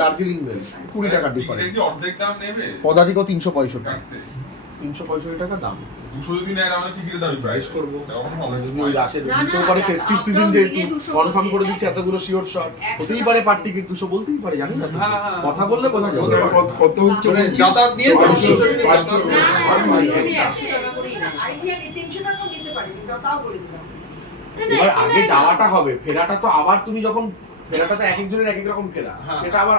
Darjeeling mail 20 টাকা difference. অর্ধেক দাম নেবে পদাতিকও 365 টাকা দাম। 200 যদি নেয় আমরা টিকিটের দাম প্রাইস করব দিতেও পারে ফেস্টিভ সিজন যেহেতু কনফার্ম করে দিচ্ছে এতগুলো শিওর শট হতেই পারে পার টিকিট 200 বলতেই পারে জানি না কথা বললে বোঝা যাবে কত হচ্ছে যাতায়াত নিয়ে 300 টাকা নিতে পারি কিন্তু তাও বলে দিলাম। এবার আগে যাওয়াটা হবে, ফেরাটা তো আবার তুমি যখন ফেরাটা তো এক একজনের এক এক রকম ফেরা, সেটা আবার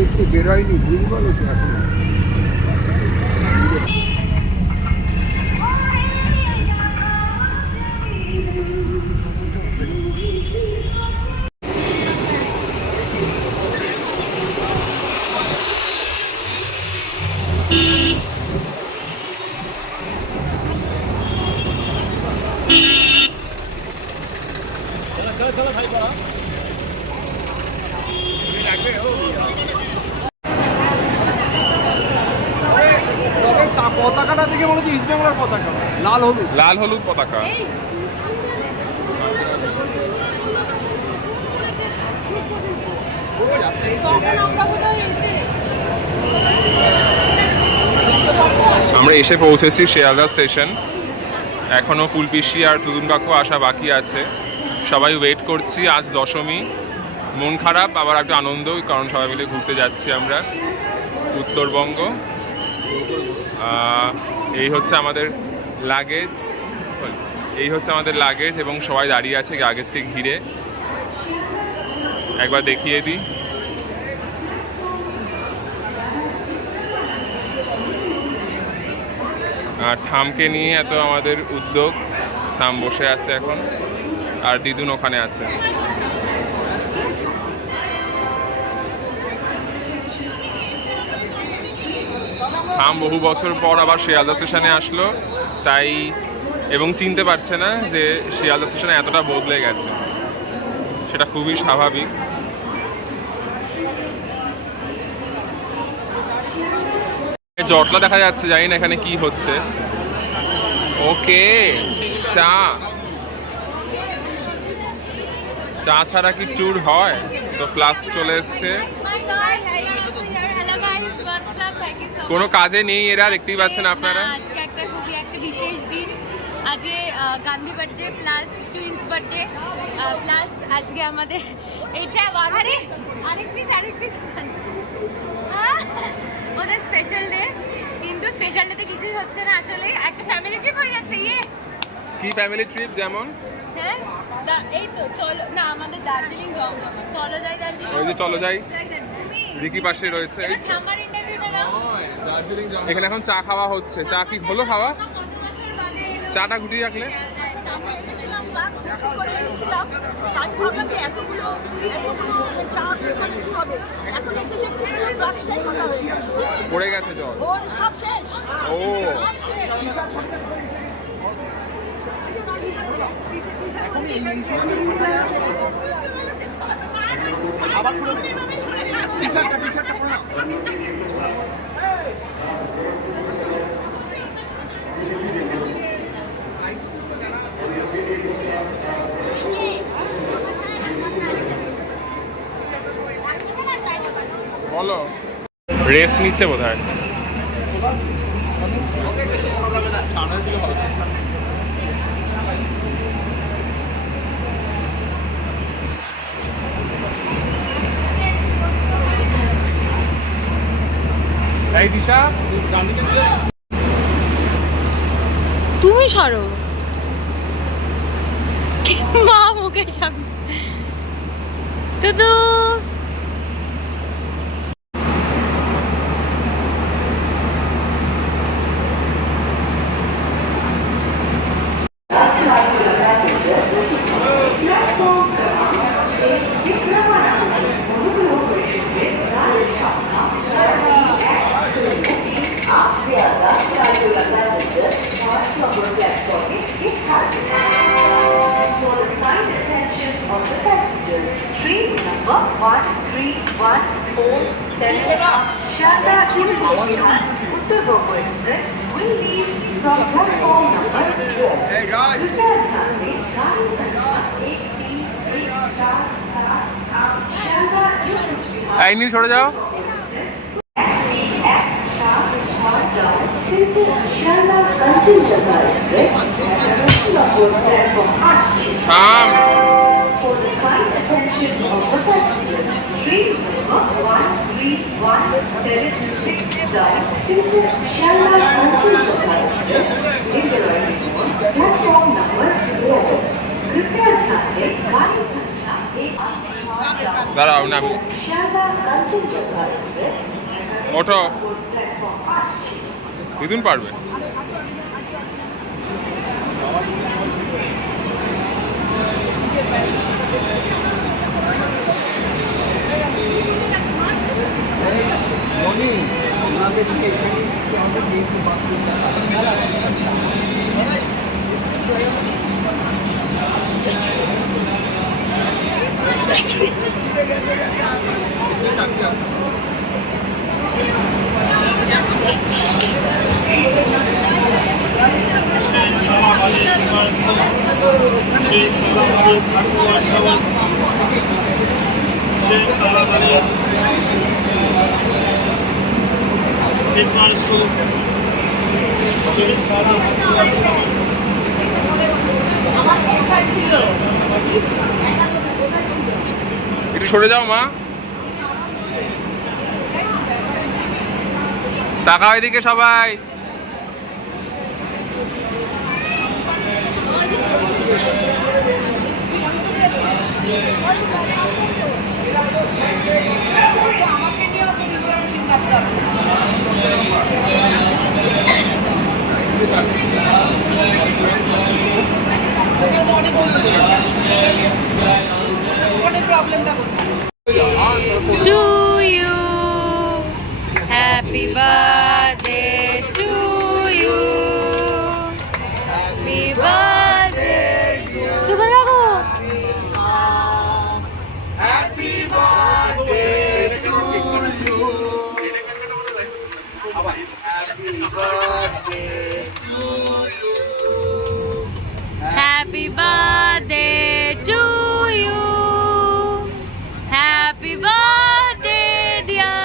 দেখতে বেরোয়নি, বুঝতে পারো তো এখনো। চলো ভাই পড়া লাগবে পতাকাটা দেখে মনে হচ্ছে ইস্ট বেঙ্গলের পতাকা, লাল হলুদ পতাকা। আমরা এসে পৌঁছেছি শিয়ালদা স্টেশন। এখনো ফুলপিসি আর তুদুন কাকু আসা বাকি আছে, সবাই ওয়েট করছি। আজ দশমী, মন খারাপ আবার একটু আনন্দ, কারণ সবাই মিলে ঘুরতে যাচ্ছি আমরা উত্তরবঙ্গ। এই হচ্ছে আমাদের লাগেজ, এবং সবাই দাঁড়িয়ে আছে লাগেজকে ঘিরে। একবার দেখিয়ে দিই, আর ঠামকে নিয়ে এত আমাদের উদ্যোগ। ঠাম বসে আছে এখন, আর দিদুন ওখানে আছে। ঠাম বহু বছর পর আবার শিয়ালদা স্টেশনে আসলো, তাই এবং চিনতে পারছে না যে শিয়ালদা স্টেশনে এতটা বদলে গেছে, সেটা খুবই স্বাভাবিক। জটলা দেখা যাচ্ছে, জানি না এখানে কি হচ্ছে। ওকে, চা ছাড়া কি ট্যুর হয়? তো ফ্লাস্ক চলে এসছে। কোনো কাজে নেই এরা, দেখতেই পাচ্ছেন আপনারা। আজকে একটা খুবই একটা বিশেষ দিন। আজকে Gandhi birthday plus twins birthday plus আজকে আমাদের এটা আরেক পিস ওদের স্পেশাল ডে। কিন্তু স্পেশাল ডেতে কিছুই হচ্ছে না, আসলে একটা ফ্যামিলি ট্রিপ হয়ে যাচ্ছে। কি ফ্যামিলি ট্রিপ? যেমন হ্যাঁ, এই তো চলো না, আমাদের দার্জিলিং জমজমা, চলো যাই দার্জিলিং। ওই যে চলো যাই, রিকি পাশে রয়েছে। আমার ইন্টারভিউটা নাও। এখানে এখন চা খাওয়া হচ্ছে। চা কি হলো খাওয়া? চাটা গুটিয়ে রাখলে পড়ে গেছে জল। ও বলো, রেস্ট নিচ্ছে বোধহয়। এই দিশা, তুমি সরো, মা মুখের সামনে। of the passengers. Train number 13147 Sharda Vihar Uttar Goa Express will leave from platform number 4. कृपया ध्यान दें गाड़ी संख्या 1314 Sharda Vihar এই নিয়ে সরে যাও। থাম। For the kind attention of the passengers, train number 13176 down Silchar Sharda Kanchil Express is arriving on platform number 11. कृपया ध्यान दें गाड़ी संख्या 1 দাঁড়াও নামি। Sharda Kanchil Express ওঠো। on platform 8. দিদুন পারবে। একটু সরে যাও মা। তাকাও এদিকে সবাই। To you, happy birthday to you, happy birthday to Happy birthday to you. Happy birthday, dear.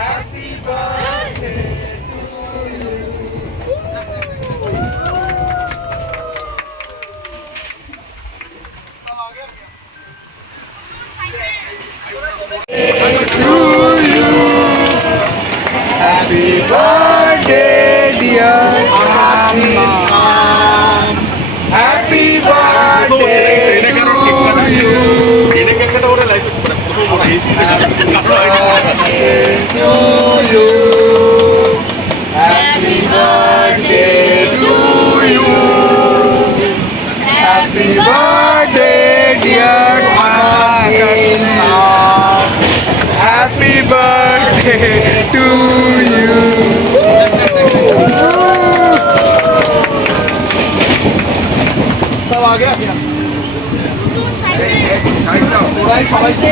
Happy birthday Happy birthday, dear Amma. Happy birthday to you. Happy birthday to you. Happy birthday to you. Happy birthday, dear Amma. Happy birthday to you. सब आ गया पूरा ही सबाई से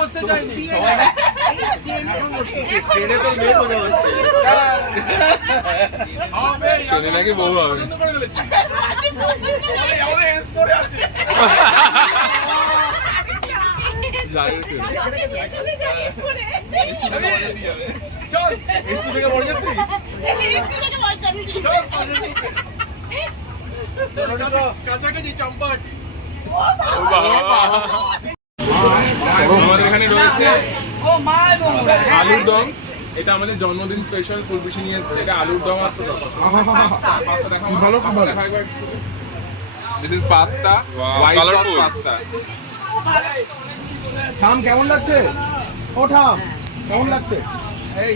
বসতে চাইনি ট্রেনে তো late হয়ে যাচ্ছে ছেলে নাকি বউ হবে কাছাকাছি চম্পট আমাদের এখানে রয়েছে আলুর দম। এটা আমাদের জন্মদিন স্পেশাল ফুলবিশি নিয়ে এসেছে। এটা আলুর দম আছে তো পাস্তা দেখা ভালো খাবার। This is pasta white sauce pasta. ঠাম কেমন লাগছে? ও ঠাম কেমন লাগছে? এই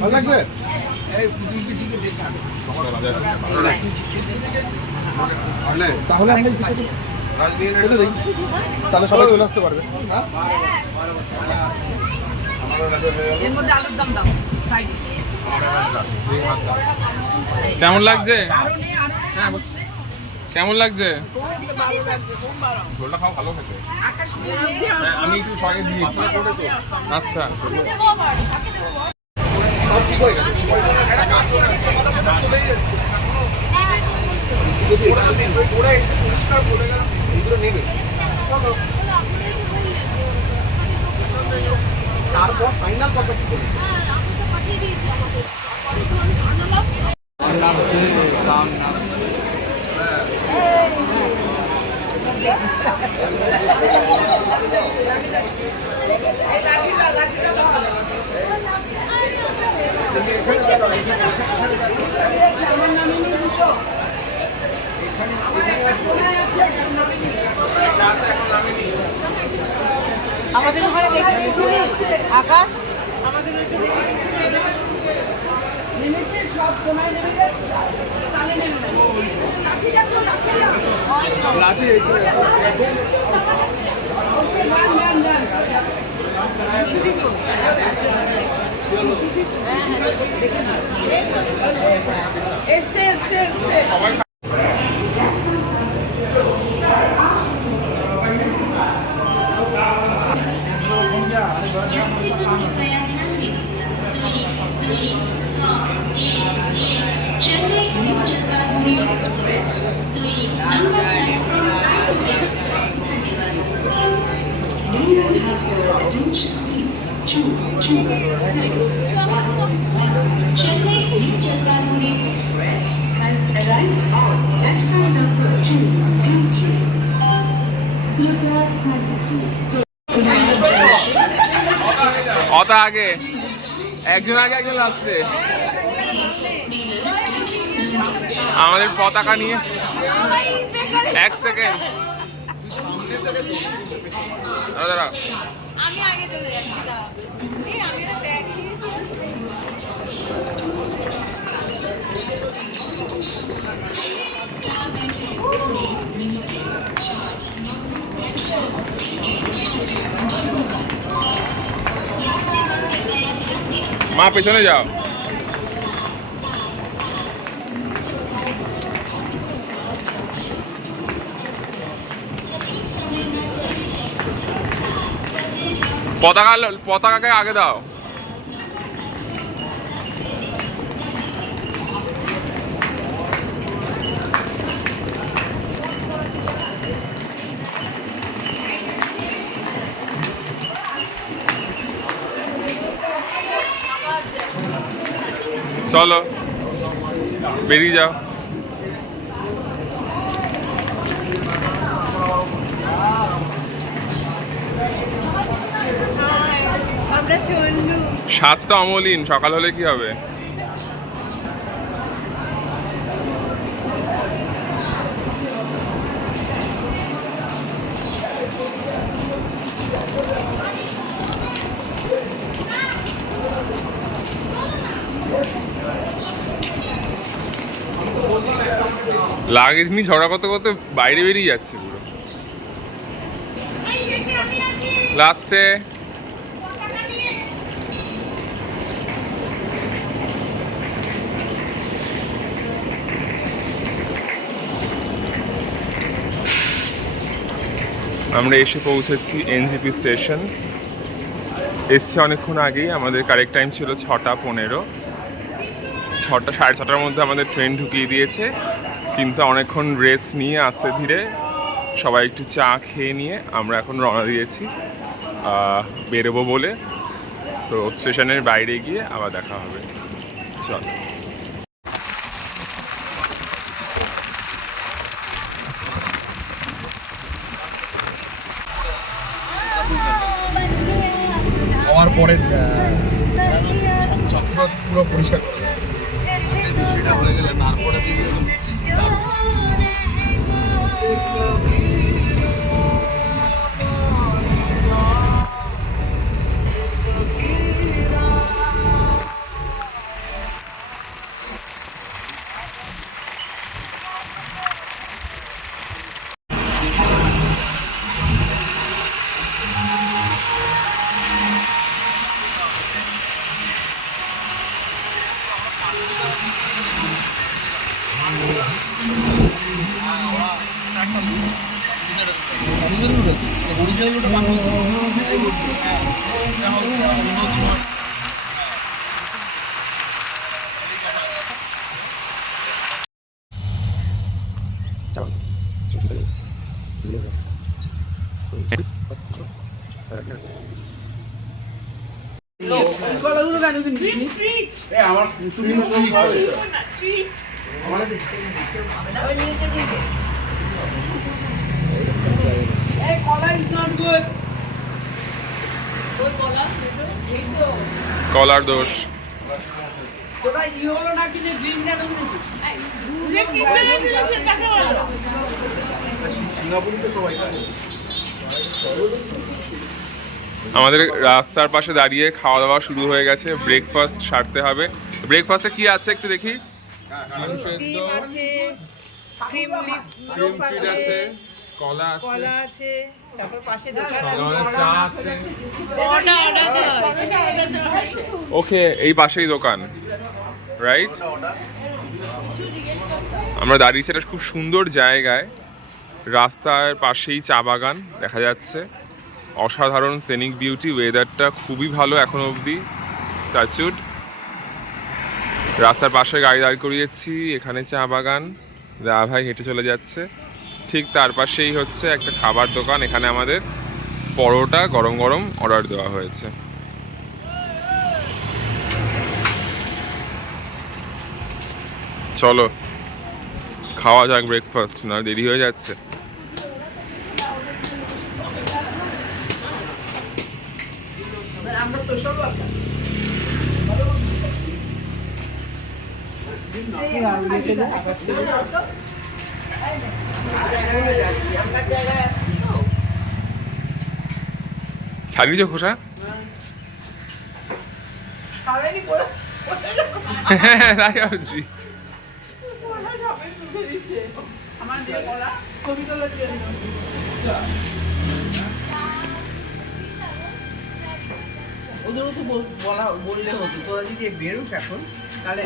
ভালো লাগছে? এই পুতুল পিটিকে দেখা তাহলে আমরা তাহলে সবাই চলে আসতে পারবে। এর মধ্যে আলুর দম দাও সাইডে কেমন লাগছে? কেমন লাগছে? ঝোলটা খাও, ভালো খেতে। আমি একটু সঙ্গে দিয়েছি। আচ্ছা তারপর ফাইনাল কথা কি করেছে? আমাদের ওখানে দেখতে আকাশ আমাদের নেমেছে সব কোনায় নেমে গেছে তালে এসে এসে এসে অত আগে একজন আসছে আমাদের পতাকা নিয়ে। এক সেকেন্ড দাঁড়া, আমি আগে চলে যাচ্ছি দাঁড়া। আমি একটা ব্যাগ নিয়েছি। মা পেছনে যাও। পতাকাকে আগে দাও। চলো বেরিয়ে যাও। সাজটা অমলিন, সকাল হলে কি হবে? লাগেজ নিয়ে ঝগড়া করতে করতে বাইরে বেরিয়ে যাচ্ছে পুরো। লাস্টে আমরা এসে পৌঁছেছি এনজিপি স্টেশন। এসছি অনেকক্ষণ আগেই, আমাদের কারেক্ট টাইম ছিল 6:15। 6:30 মধ্যে আমাদের ট্রেন ঢুকিয়ে দিয়েছে, কিন্তু অনেকক্ষণ রেস্ট নিয়ে আস্তে ধীরে সবাই একটু চা খেয়ে নিয়ে আমরা এখন রওনা দিয়েছি বেরোবো বলে। তো স্টেশনের বাইরে গিয়ে আবার দেখা হবে। চলো। হওয়ার পরে পুরো পরিষ্কার করে দেয়। বৃষ্টিটা হয়ে গেলে তারপরে এগুলো বাকি এটা হচ্ছে অন্যতম এই কলাগুলো কেন কিনছিস? এই কলা is not good. ওই কলা, এই তো। কলার দোষ। তোরা ইয়েলো না কিনে গ্রিন কেন কিনেছিস? সিঙ্গাপুরিতে সবাই খায়। আমাদের রাস্তার পাশে দাঁড়িয়ে খাওয়া দাওয়া শুরু হয়ে গেছে, ব্রেকফাস্ট সারতে হবে। ব্রেকফাস্টে কি আছে একটু দেখি। ডিম সেদ্ধ, ক্রিম ফিড আছে, কলা আছে, আছে, তারপর পাশে দোকান আমাদের চা আছে। আছে। ওকে, এই পাশেই দোকান, রাইট? আমরা দাঁড়িয়েছি একটা খুব সুন্দর জায়গায়, রাস্তার পাশেই চা বাগান দেখা যাচ্ছে, অসাধারণ সেনিক বিউটি, ওয়েদারটা খুবই ভালো এখন অবধি, টাচউড। রাস্তার পাশে গাড়ি দাঁড় করিয়েছি, এখানে চা বাগান, দাদা ভাই হেঁটে চলে যাচ্ছে। ঠিক তার পাশেই হচ্ছে একটা খাবার দোকান, এখানে আমাদের পরোটা গরম গরম অর্ডার দেওয়া হয়েছে। চলো খাওয়া যাক ব্রেকফাস্ট, না দেরি হয়ে যাচ্ছে। আমরা তো সব ছাড়িয়েছ খোসা? হ্যাঁ তাই ভাবছি। ওদেরও তো বললে হতো, তোরা যদি বেরোস এখন তাহলে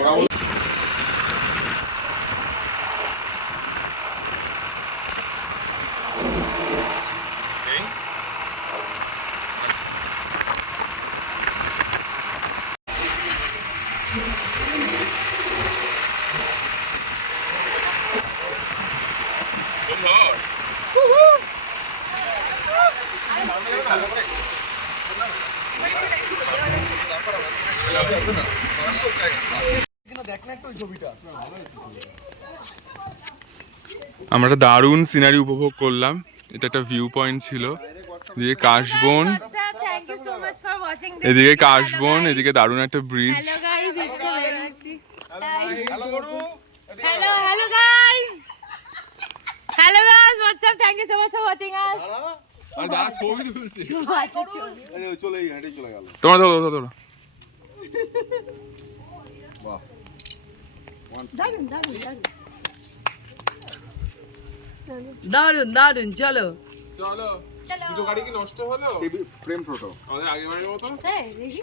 আমরা দারুণ সিনারি উপভোগ করলাম, এটা একটা ভিউ পয়েন্ট ছিল। এদিকে কাশবন, এদিকে কাশবন, এদিকে দারুণ একটা bridge. Hello guys, what's up? Thank you so much for watching us. আর দাদা ছবি তুলছে। চলে গেল। তোমরা ধরো। দারুন চলো। চলো। দুটো গাড়ি কি নষ্ট হলো? Frame photo. আমাদের আগের বারের মতো? হ্যাঁ, দেখি।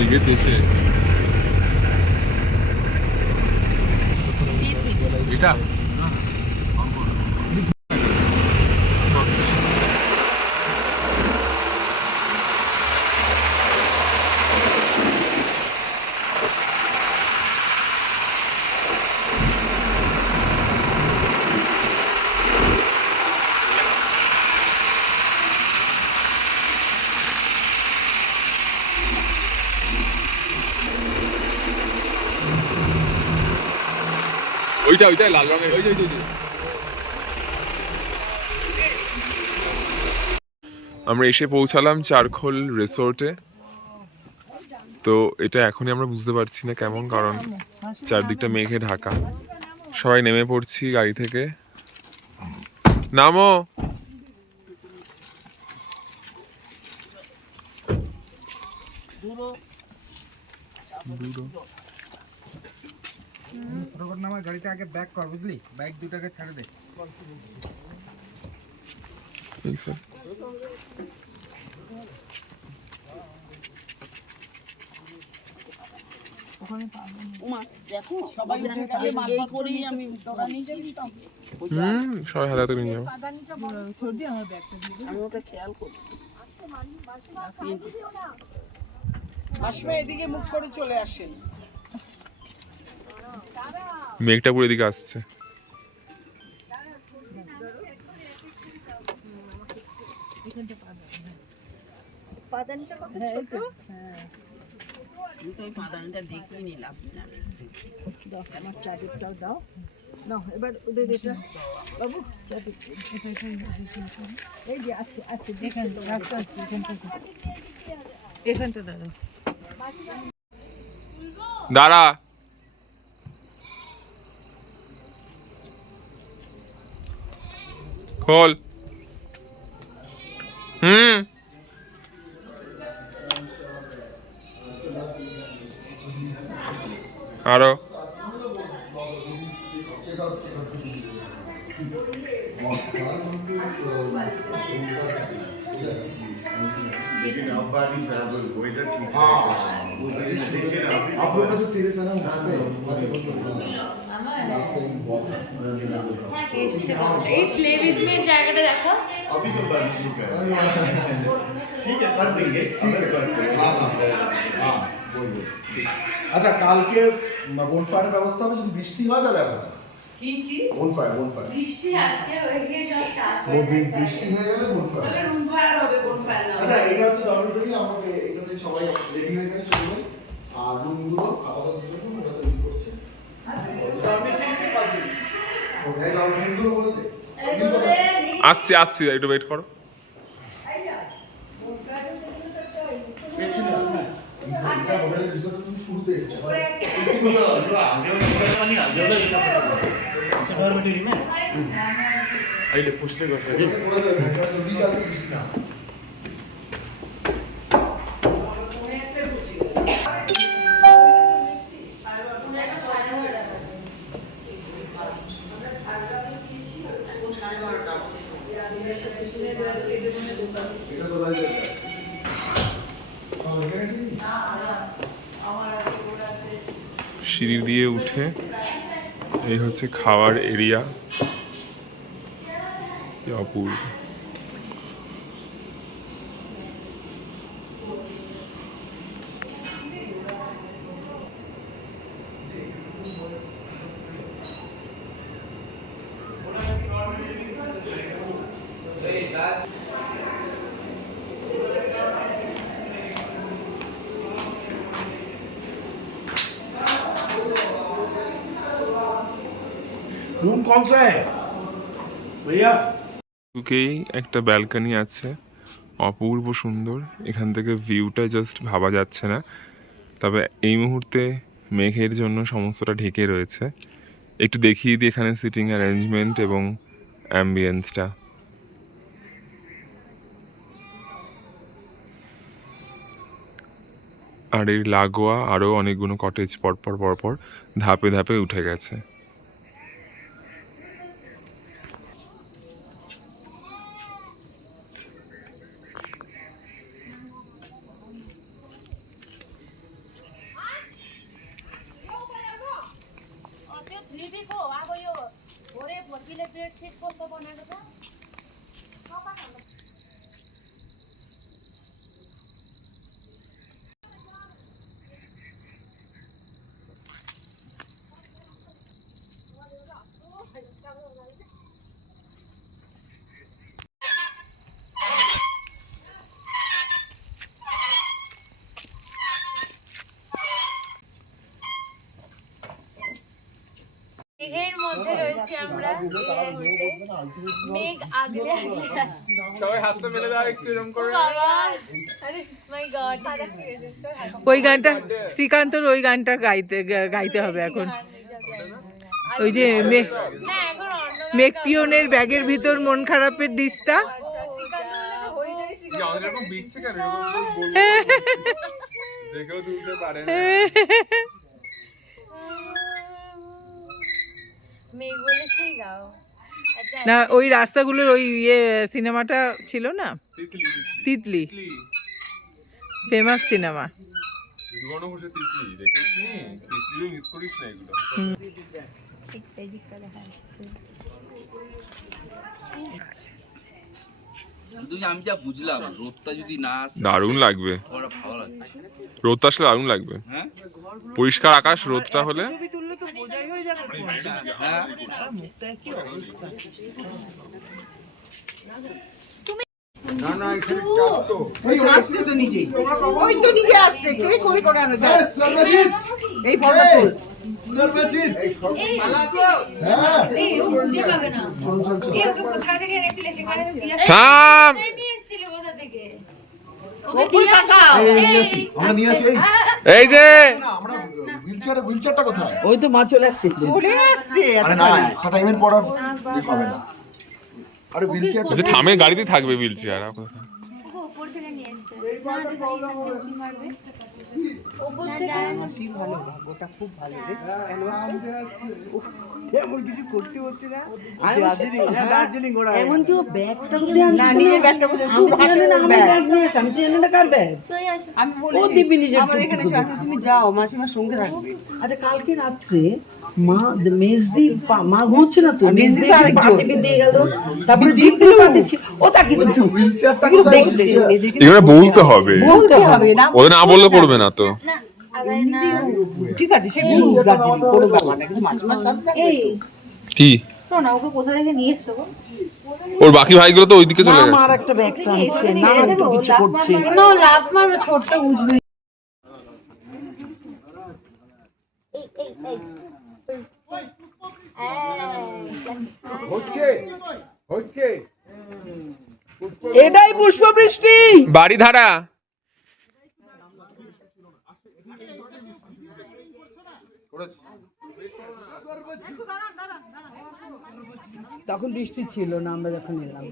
নিজের দেশে এটা ওইটাই লাল রঙের, ওই আমরা এসে পৌঁছালাম চারখোল রিসোর্টে। তো তো এটা এখনই আমরা বুঝতে পারছি না কেমন, কারণ চারদিকটা মেঘে ঢাকা। সবাই নেমে পড়ছি গাড়ি থেকে। নামো। আমার গাড়িটা আগে ব্যাক কর, বুঝলি? বাইক দুটাকে ছেড়ে দে। এই স্যার, সবাই হাতে হাতে নিয়ে যাবো। আসবে এদিকে মুখ করে চলে আসেন। মেঘটা পুরো এদিকে আসছে। পাদানটা দেখিয়ে নিলাম আমার চাদরটাও দাও না, এবার ওদের এটা বাবু চাদর এই যে আছে আছে আস্তে আস্তে এখানটা দাদা দাঁড়া। খোল। আরো आप लोग का जो तेरे से ना এই প্লে উইথ মি জায়গাটা দেখো। अभी तो बारिश नहीं कर ठीक है कर देंगे ठीक है कर देंगे हाँ बोल ठीक। अच्छा কালকে বনফায়ারের ব্যবস্থা হবে, যদি বৃষ্টি হয় তাহলে আর হবে কি কি বনফায়ার বৃষ্টি আজকে হয়ে গিয়ে সব স্টার্ট ও বৃষ্টি হয়ে গেলে বনফায়ার তাহলে রুম ফায়ার হবে, কোন ফায়ার না। আচ্ছা এটা হচ্ছে ডমিটরি, আমাকে এটাতে সবাই রেডি হয়ে গেছে চলবে, আর রুমগুলো আপাতত জন্য ওটা তৈরি করছে। আচ্ছা ওই ডমিটরিগুলো বলে দে আসছি আসছি, একটু ওয়েট করো। হোটেলের বিষয়টা তুমি শুরুতে এসছো अहिले पुस्दै गर्छ कि করে দেবে যদি কালকে বৃষ্টি না হয়। এটা তো লাইভ সিঁড়ি দিয়ে উঠে এই হচ্ছে খাওয়ার এরিয়া। কি অপূর্ব। रूम कौन सा है भैया? ঢুকেই একটা ব্যালকনি আছে, অপূর্ব সুন্দর। এখান থেকে ভিউটা জাস্ট ভাবা যাচ্ছে না। তবে এই মুহূর্তে মেঘের জন্য সমস্তটা ঢেকে রয়েছে। একটু দেখিয়ে দিই এখানে সিটিং অ্যারেঞ্জমেন্ট এবং অ্যাম্বিয়েন্সটা। আর এর লাগোয়া আরও অনেকগুলো কটেজ পরপর পরপর ধাপে ধাপে উঠে গেছে। মেঘের মধ্যে রয়েছি আমরা এই মুহূর্তে। মেঘ আগলে আগলে আসছে। সবাই হাতটা মেলে দাও একটু এরকম করে। বাবা, আরে মাই গড, দাদা ঠিক আছে। ওই গানটা শ্রীকান্তর ওই গানটা গাইতে হবে এখন। ওই যে না, এখন অন্য মেঘ পিয়নের ব্যাগের ভিতর মন খারাপের দিস্তা। হয়ে যায়। কি আমাদের এরকম বিটছে কেন এরকম বলবো যে কেউ তুলতে পারে না। মেঘ বলেছেই গাও। আচ্ছা, না ওই রাস্তাগুলোর ওই সিনেমাটা ছিল না, তিতলি তিতলি, তিতলি ফেমাস সিনেমা। যুগন ঘোষের তিতলি দেখেছিস? তিতলি মিস করিস না এগুলো। আমি যা বুঝলাম রোদটা যদি না আসে দারুণ লাগবে, আমার ভালো লাগবে। রোদটা আসলে দারুণ লাগবে। হ্যাঁ পরিষ্কার আকাশ, রোদটা হলে ছবি তুললে তো বোঝাই হয়ে যাবে। হ্যাঁ আসছে তো নিজেই, ওই তো নিজে আসছে, কে করে করে আনো যায়। এই ফটো তুল। সর্বজিৎ ভালো আছো? হ্যাঁ এই ও খুঁজে পাবে না। চল কে ওকে কোথা থেকে এনেছিলে? সেখানে তো দিয়া থাম। নিয়ে এসেছিলে কোথা থেকে? ওই তাকাও। এই নিয়ে আসি, আমরা নিয়ে আসি। এই যে না আমরা হুইলচেয়ারটা কোথায়? ওই তো মা চলে আসছে, চলে আসছে। আরে না একটা টাইমের পর আর হবে না। আরে হুইলচেয়ারটা যে থামে গাড়িতে থাকবে হুইল চেয়ার। ওকে উপর থেকে নিয়ে এসেছে। না উকি মারবে। উপর থেকে মাসি ভালো, ভাগ্যটা খুব ভালো রে। এমন কিছু করতে হচ্ছে না। দার্জিলিং ঘোরা এমন কি ব্যাগটা না নিজের ব্যাগটা বলে তুই হাতে না আমার ব্যাগ নিয়ে এসে আমি জানি না কার ব্যাগ তুই আসো। আমি বলেছি আমার এখানে এসে এখন তুমি যাও, মাসিমার সঙ্গে থাকবে। আচ্ছা কালকে রাত্রে মা মেজদি মা ঘুমোচ্ছে না তো, মেজদি পাটিপে দিয়ে গেল, তারপরে দীপ্তি পাঠিয়েছে, ও তাকে তো হুইলচেয়ারটা এগুলো কোথায় দেখছে, বলছে? এদিকে এখানে বলতে হবে, বলতে হবে না। ওদের না বললে পড়বে না তো। না আবার না। ঠিক আছে সেগুলো দার্জিলিং কোনো ব্যাপার না, কিন্তু মাসিমার সাথে থাকবে। এই কি শোনা, ওকে কোথা থেকে নিয়ে এসছো গো? ওর বাকি ভাইগুলো তো ওইদিকে চলে গেছে। আমার একটা ব্যাগ টানছে না একটু কিছু করছে। না লাভ মারবে, ছোটটা বুঝবে। এটাই পুষ্পবৃষ্টি। বাড়ি ধারা তখন বৃষ্টি ছিল না, আমরা যখন এলাম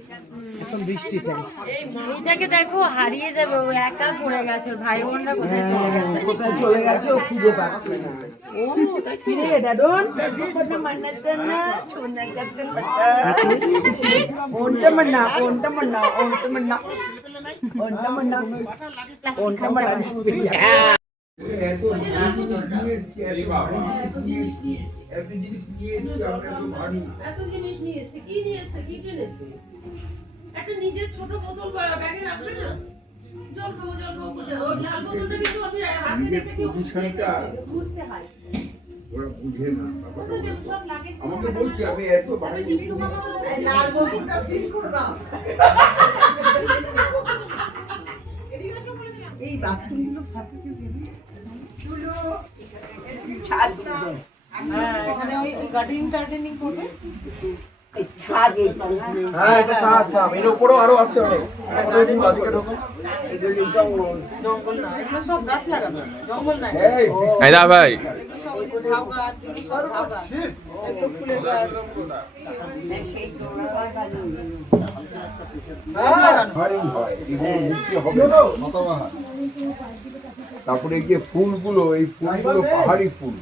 এখন বৃষ্টি টাইম। এটাকে দেখো হারিয়ে যাবে, ও একা পড়ে গেছে, ওর ভাই বোনরা কোথায় চলে গেছে। কোথায় চলে গেছে ও খুঁজে পাচ্ছে না। ও তাই ফিরে ডাডন কোথা মান্নাতে না ছোনা কাতে পাটা ওনটা মান্না ওনটা মান্না ওনটা মান্না ওনটা মান্না ওনটা মান্না। এত জিনিস নিয়ে এসে কি নিয়ে এসে কি কিনেছে? একটা নিজের ছোট বোতল ব্যাগে রাখবে না? জল খাবো কোথায়? ওই লাল বোতলটা কিন্তু আমি হাতে রেখেছি, বুঝতে হয়। ওরা বুঝে না, আমাকে বলছি আমি এত ভারী লাল বোতলটা সিল করে দাও। এই বাথরুমগুলো ফাটে কি দিবি? চুলো ছাদ না। হ্যাঁ এখানে ওই গার্ডেনিং করবে। এই ছাদ এইটা না। হ্যাঁ এটা ছাদ না, এর উপরেও আরো আছে অনেক। ওটা তুমি বাদিকে ঢোকো। এই যে জঙ্গল না, এগুলো সব গাছ লাগানো, জঙ্গল না। এই দা ভাই সব ঝাউ গাছ, সব ঝাউ গাছ। একটু ফুলের গাছ। ভারী হয়, এগুলো কি হবে মতবাদ। তারপরে এই যে ফুলগুলো, এই ফুলগুলো পাহাড়ি ফুল।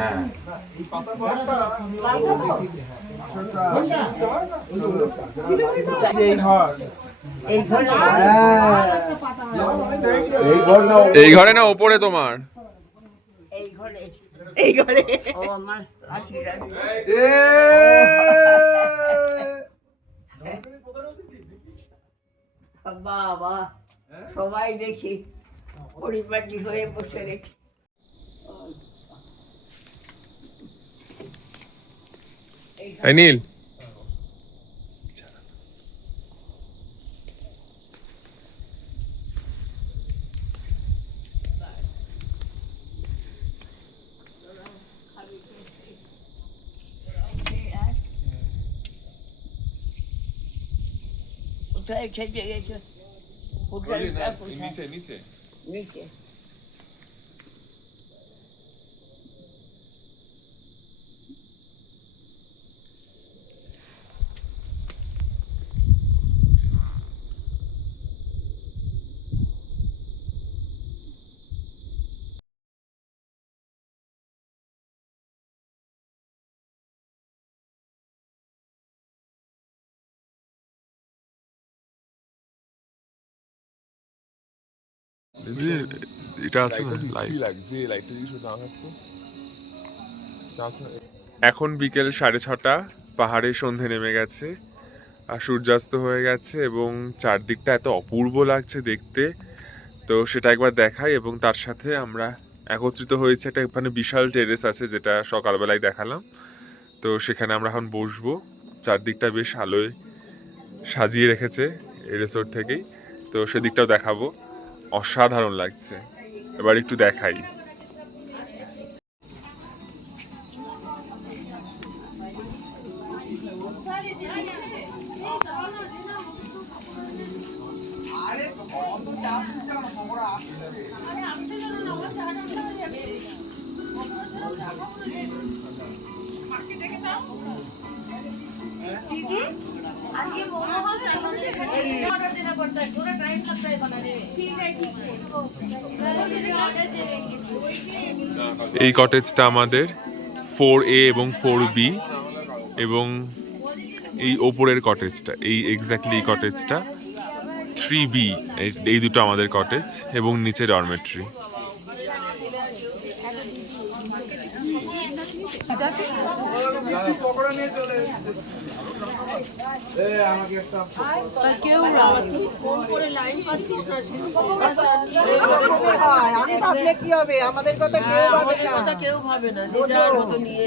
হ্যাঁ এই ঘরে না ওপরে তোমার? এই ঘরে বাবা সবাই দেখি পরিপাটি হয়ে বসে রেখে। এই নীল কোথায় খেতে গেছো? হোটেলটা কোথায়? নিচে নিচে নিচে। এটা আছে না লাইট লাগছে, লাইটটা যদি শুধু না থাকতো। এখন বিকেল 6:30, পাহাড়ে সন্ধে নেমে গেছে আর সূর্যাস্ত হয়ে গেছে এবং চারদিকটা এত অপূর্ব লাগছে দেখতে। তো সেটা একবার দেখাই এবং তার সাথে আমরা একত্রিত হয়েছে একটা এখানে বিশাল টেরেস আছে যেটা সকালবেলায় দেখালাম। তো সেখানে আমরা এখন বসবো, চারদিকটা বেশ আলোয় সাজিয়ে রেখেছে এই রিসোর্ট থেকেই, তো সেদিকটাও দেখাবো। অসাধারণ লাগছে, এবার একটু দেখাই। এই কটেজটা আমাদের 4A এবং 4B, এবং এই ওপরের কটেজটা এই এক্স্যাক্টলি এই কটেজটা 3B। এই দুটো আমাদের কটেজ এবং নিচে ডরমেট্রি। কি হবে আমাদের কথা কেউ ভাবে না যে যার মতো নিয়ে।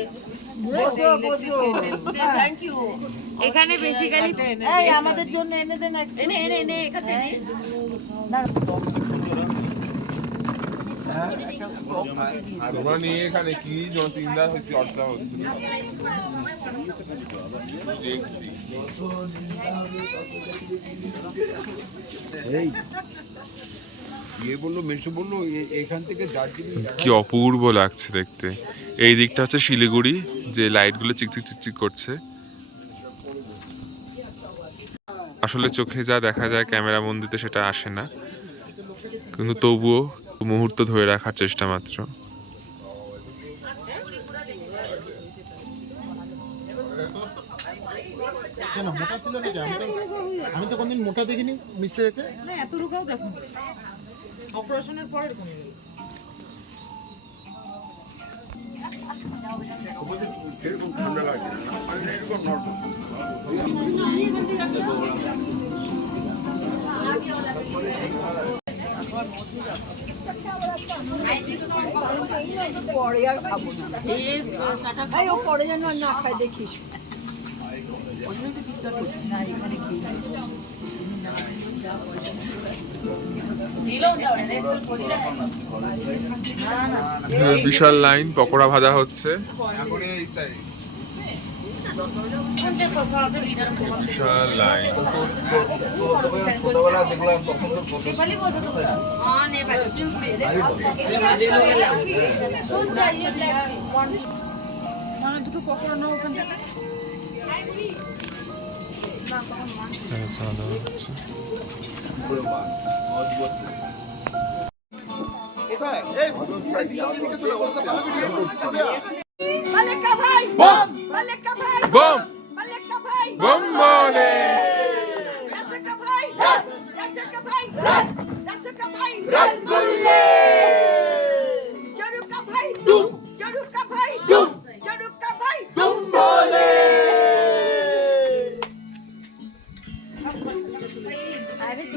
Thank you. এখানে বেসিক্যালি আমাদের জন্য এনে দেন, এনে এনে এনে এখান থেকে তোমরা নিয়ে এখানে কি চিন্তা চর্চা হচ্ছে। কি অপূর্ব লাগছে দেখতে। এই দিকটা হচ্ছে শিলিগুড়ি, যে লাইটগুলো চিকচিক চিকচিক করছে। আসলে চোখে যা দেখা যায় ক্যামেরা বন্দিতে সেটা আসে না, কিন্তু তবুও মুহূর্ত ধরে রাখার চেষ্টা মাত্র। মোটা ছিল নাকি? আমি তো কোনদিন মোটা দেখিনি মিস্ত্রিকে। এতটুকুও দেখুন, অপারেশনের পরে কমে গেল। ঠান্ডা লাগে পরে আর খাবো না, চাটা খাই ও পরে যেন আর না খাই দেখিস। বিশাল লাইন, পকোড়া ভাজা হচ্ছে। বিশাল লাইন। ছোটবেলা দেখলাম তখন দুটো পকোড়া নাও ওখান থেকে। Malika bhai bom, Malika bhai bom, Malika bhai bom bole. Rasika bhai ras, Rasika bhai ras, Rasika bhai rasgulle. Jaruka bhai dum, Jaruka bhai dum, Jaruka bhai dum bole.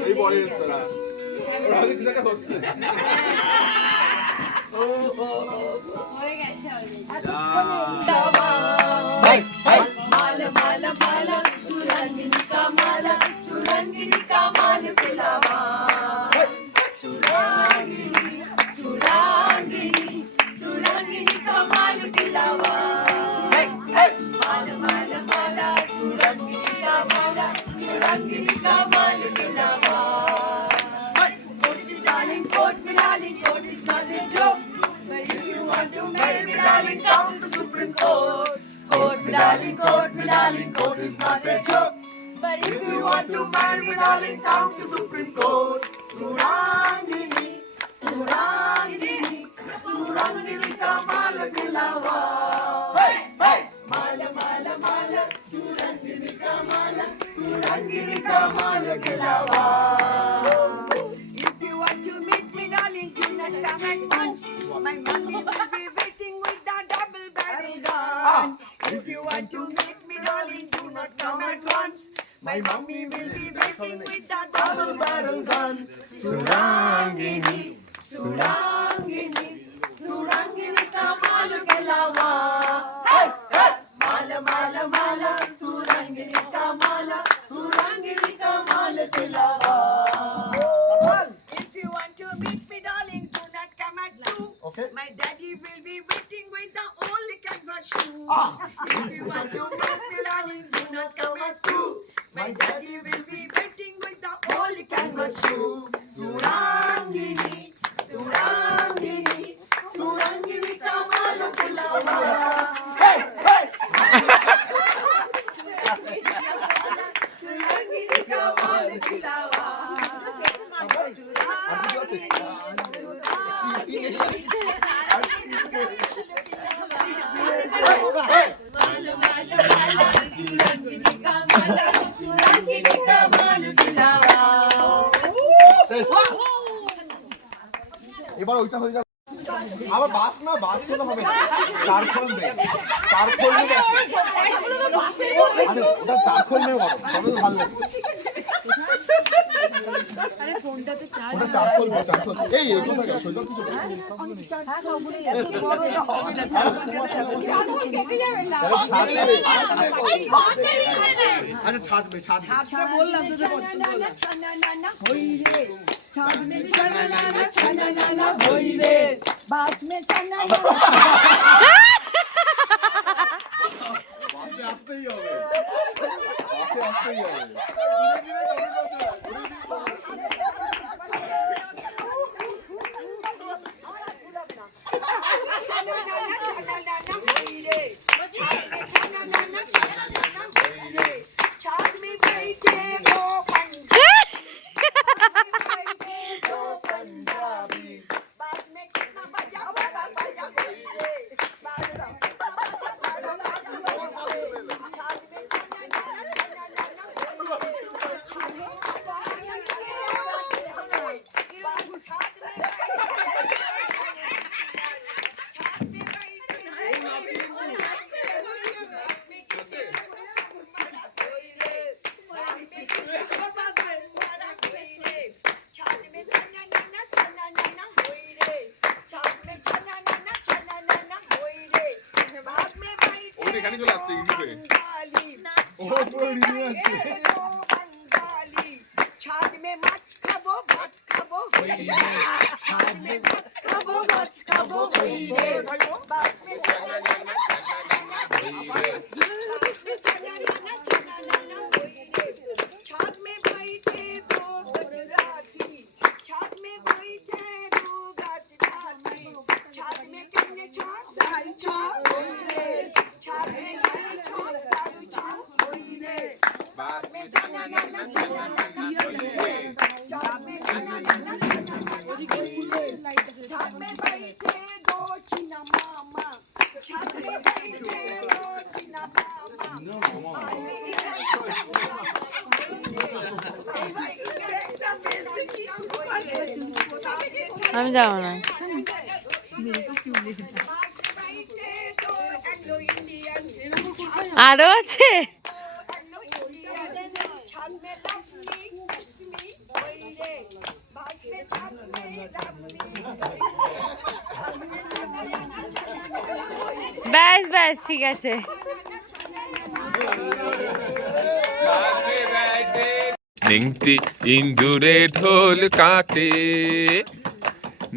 এই বলে সারা ওরা কি জায়গা হচ্ছে হয়ে গেছে মালা মালা মালা সুরঙ্গিনী का माला सुरंगिनी का माल पिलावा सुरंगिनी सुरंगिनी सुरंगिनी का माल पिलावा माला माला माला सुरंगिनी का माला सुरंगिनी का माल court is not a joke. But if you want to marry me, darling, come to Supreme Court. Court, me darling, court is not a joke. But if you want to marry me, darling, come to Supreme Court. Surangini, Surangini, Surangini ka mala dilawa. Hey, hey! Mala, mala, mala, Surangini ka mala, Surangini ka mala dilawa. If you want to meet me, darling, do not come at once. My mommy will be waiting with the double barrel gun. If you want to meet me, darling, do not come at once. My mommy will be waiting with the double barrel gun. Surangini, Surangini, Surangini ka mala dilawa. Hey, hey! Mala, mala, mala, Surangini ka mala, Surangini ka mala dilawa. If you want to meet me, darling, do not come at 2. Okay. My daddy will be waiting with the only canvas shoes. If you want to meet me, darling, do not come at 2. My daddy will be waiting with the only canvas shoes. Surangini, Surangini, Surangini ka mala dilawa. Hey, hey! Surangini ka mala dilawa. এবার ওইটা হয়ে যাবে আবার বাস না বাস হলে হবে না চারখোল নেই চারখোল নেই ওটা চারখোল নেই বলো তবে তো ভালো লাগবে ওটা চারখোল চারখোল এই এখানে গেল সৈকত কিছু আচ্ছা ছাদবে ছাদবে বললাম তো छाछ में चना नाना छना नाना होई रे बास में चना বাসে আসতেই হবে বাসে আসতেই হবে छाछ में बैठे दो पंजाबी बात में कितना बजा बजा बजा होई रे এখানে চলে আসছে ইউটিউবে ও পুরো রিভিউ আছে छाछ में माछ खाबो भात खाबो छाछ में भात खाबो माछ खाबो बात में चना नाना छना नाना होई रे छाछ में बैठे दो गुजराती छाछ में बैठे दो गुजराती छाछ में कितने छाछ साई छाछ होई रे छाछ में कितने छाछ साई छाछ होई रे बात में चना नाना छना नाना होई रे छाछ में चना नाना छना नाना होई रे छाछ में बैठे दो चीना मामा छाछ में बैठे दो चीना मामा আমি যাবো না আরো আছে ব্যাস ব্যাস ঠিক আছে নিংটি ইন্দুরে ঢোল কাটে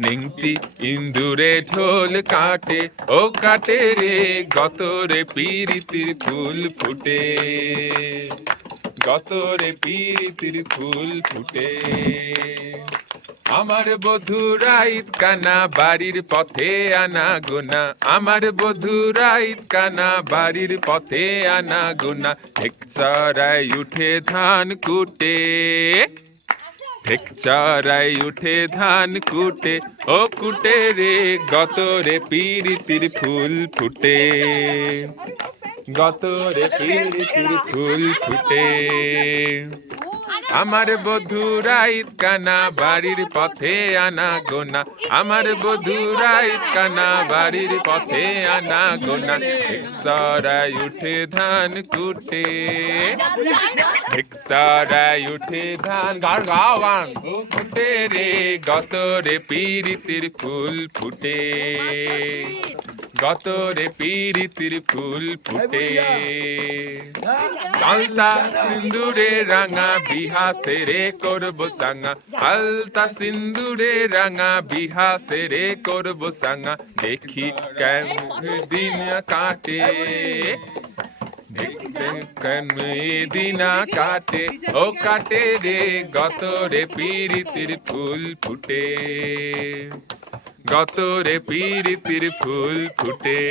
নিংটি ইন্দুরে ঢোল কাটে ও কাটে রে গতরে পিরিতির ফুল ফুটে গতরে পিরিতির ফুল ফুটে আমার বধুরাইত কানা বাড়ির পথে আনা গোনা, আমার বধুরাইত কানা বাড়ির পথে আনা গোনা, ঢেক চড়াই উঠে ধান কুটে, ঢেক চড়াই উঠে ধান কুটে, ও কুটে রে গত রে পিরিতির ফুল ফুটে, গত রে পিরিতির ফুল ফুটে। আমার বধুরাইত কানা বাড়ির পথে আনা গোনা, আমার বধুরাইত কানা বাড়ির পথে আনা গোনা, ঢেক চড়াই উঠে ধান কুটে, ঢেক চড়াই উঠে ধান গান গাও গান, ও ফুটে রে গত রে পিরিতির ফুল ফুটে, গত রে পিরিতির ফুল ফুটে। আলতা সিন্দুরে রাঙা বিহা সেরে করবো সাঙ্গা, আলতা সিন্দুরে রাঙা বিহা সেরে করবো সাঙ্গা, দেখি কেমন দিন কাটে, দিন কাটে, ও কাটে রে গত রে পিরিতির ফুল ফুটে, গত রে পিরিতির ফুল ফুটে।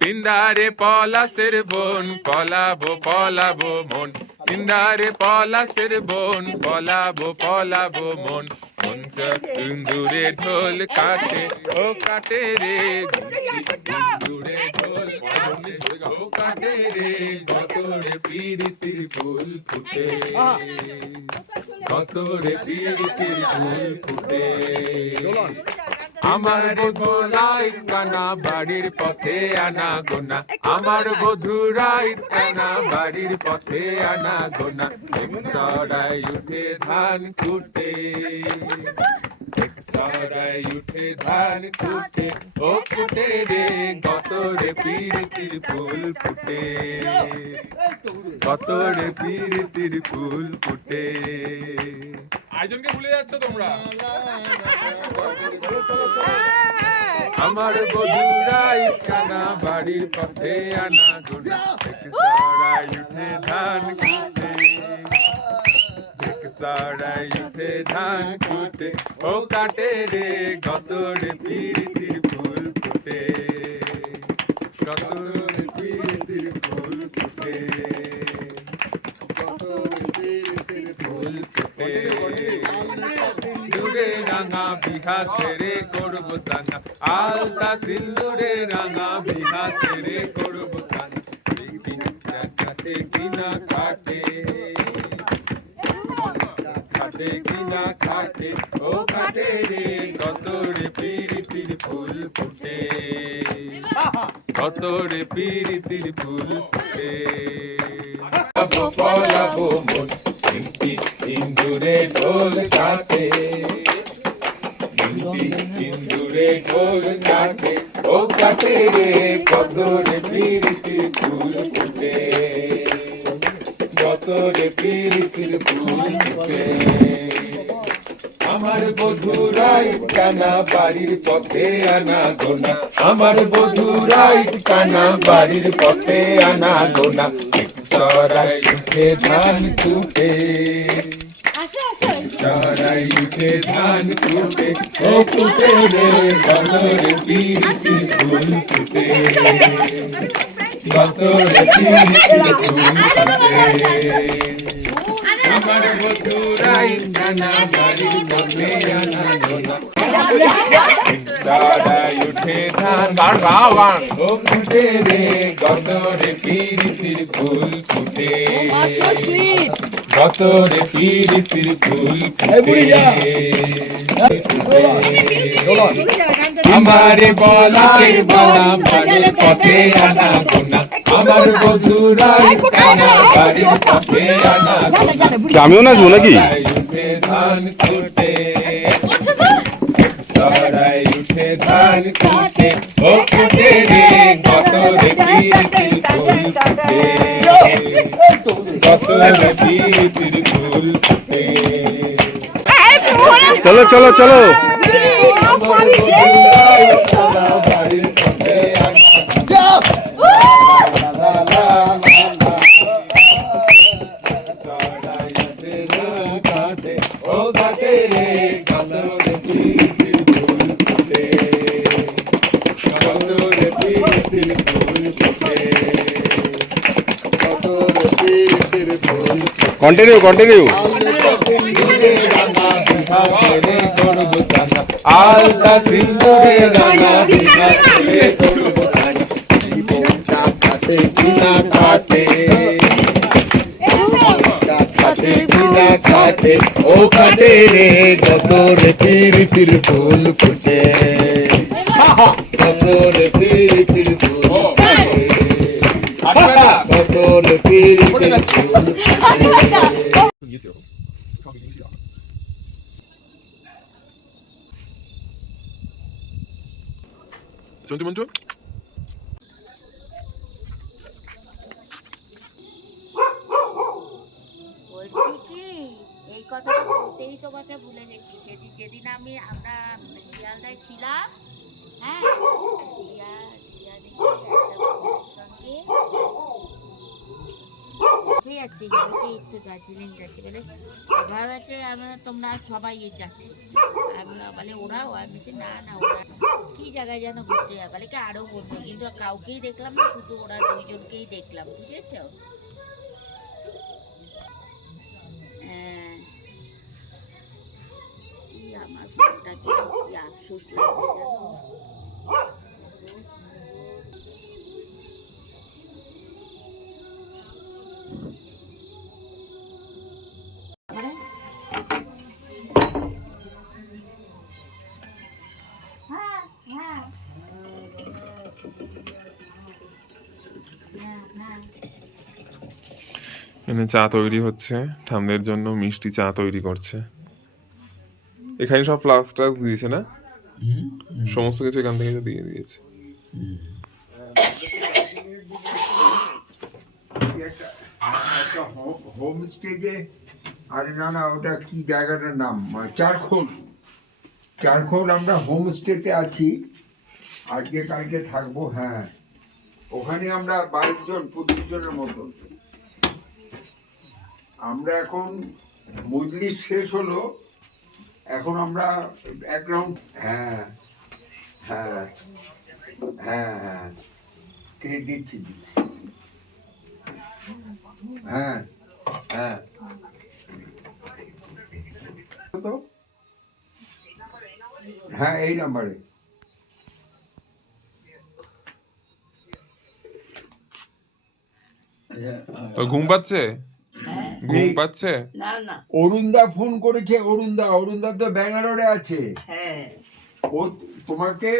পিন্দারে পলাশের বোন পলাবো পলাবো মন, পিন্দারে পলাশের বোন পলাবো পলাবো মন, মন সিন্দুরে ঢোল কাটে, ও কাটে রে সিন্দুরে ঢোল কাটে, ও কাটে রে গত রে পিরিতির ফুল ফুটে, গত রে পিরিতির ফুল ফুটে। আমার বধুরাইত কানা বাড়ির পথে আনা গোনা, আমার বধুরাইত কানা বাড়ির পথে আনা গোনা, ঢেক চড়াই উঠে ধান কুটে, ঢেক চড়াই উঠে ধান কুটে, ও কুটে রে গত রে পিরিতির ফুল ফুটে, গত রে পিরিতির ফুল ফুটে। আয়োজনকে ভুলে যাচ্ছ তোমরা। আমার বধুরাইত কানা বাড়ির পথে আনা গোনা, ঢেক চড়াই উঠে ধান কুটে, ঢেক চড়াই উঠে ধান কুটে, ও কাটে রে গত রে পিরিতির ফুল ফুটে, গত রে পিরিতির ফুল ফুটে, গত রে পিরিতির ফুল ফুটে। সিন্দুরে রাঙা বিহা সেরে করবো সাঙ্গা, আলতা সিন্দুরে রাঙা বিহা সেরে করবো সাঙ্গা, কাটে কিনা কাটে, কাটে কিনা কাটে, ও কাটে রে গত রে পিরিতির ফুল ফুটে, গত রে পিরিতির ফুল ফুটে। পলাবো মন ইন্দুরে ঢোল কাটে, ইন্দুরে ঢোল কাটে, ও কাটে রে গত রে পিরিতির ফুল ফুটে, গত রে পিরিতির ফুল ফুটে। আমার বধুরাইত কানা বাড়ির পথে আনা গোনা, আমার বধুরাইত কানা বাড়ির পথে আনা গোনা, ঢেক চড়াই উঠে ধান কুটে, চড়াই উঠে ধান কুটে, ও কুটে রে গত রে পিরিতির ফুল ফুটে, গত রে পিরিতির ফুল ফুটে। আমার বধুরাইত কানা বাড়ির পথে আনা গোনা, চড়াই উঠে ধান গান গাও গান, ও ফুটে রে গত রে পিরিতির ফুল ফুটে, গত রে পিরিতির ফুল ফুটে। আমারে বলাই বলা বাড়ির পথে আনা গোনা, আমার বধুরাইত কানা বাড়ির পথে আনা গোনা, আমিও নাচবো নাকি? ধান কুটে, চড়াই উঠে ধান কুটে, ও কুটে রে গত রে পিরিতির ফুল ফুটে, গত রে পিরিতির ফুল ফুটে। চলো চলো চলো। আমার বধুরাইত কানা বাড়ির পথে আনা গোনা, চড়াই উঠে ধান কাটে, ও কাটে রে কন্টিনিউ কন্টিনিউ আলতা সিন্দুরে রাঙা বিনা ছেলে করবো সাজা জীবনটা কাটে কিনা কাটে কাটে কিনা কাটে ও কাটে রে কত রে প্রীতির ফুল ফুটে কত রে প্রীতির ফুল ফুটে কত রে প্রীতির ফুল ফুটে চন্টু মন্টু বলছি কি এই কথাটা বলতেই তোমাকে ভুলে গেছি যেদিন আমরা শিয়ালদায় ছিলাম, হ্যাঁ রিয়া দেখি একটা সঙ্গে একটু দার্জিলিং যাচ্ছি বলে ভাবাতে আমরা তোমরা সবাই যাচ্ছি বলে ওরাও আমি না ওরা কি জায়গায় যেন ঘুরতে যায় বলে কি আরো বন্ধু কিন্তু কাউকেই দেখলাম না, শুধু ওরা দুইজনকেই দেখলাম, বুঝেছ? আমার ফোনটা কি আফসোস লাগে জানো। এখানে চা তৈরি হচ্ছে, ঠান্ডার জন্য মিষ্টি চা তৈরি করছে। এখানে সব ফ্লাস্ক টাস্ক দিয়েছে না, সমস্ত কিছু এখান থেকে দিয়ে দিয়েছে। হোমস্টে যে আরে না ওটা কি জায়গাটার নাম চারখোল আমরা হোমস্টেতে আছি, আজকে কালকে থাকবো। হ্যাঁ ওখানে আমরা 22 জন 25 জনের মতো। আমরা এখন মজলিস শেষ হলো, এখন আমরা এক রাউন্ড হ্যাঁ হ্যাঁ হ্যাঁ হ্যাঁ দিচ্ছি হ্যাঁ হ্যাঁ তো হ্যাঁ এই নাম্বারে। তো ঘুম পাচ্ছে, ঘুম পাচ্ছে। অরুণদা ফোন করেছে, অরুণদা তো ব্যাঙ্গালোরে আছে। ও তোমাকে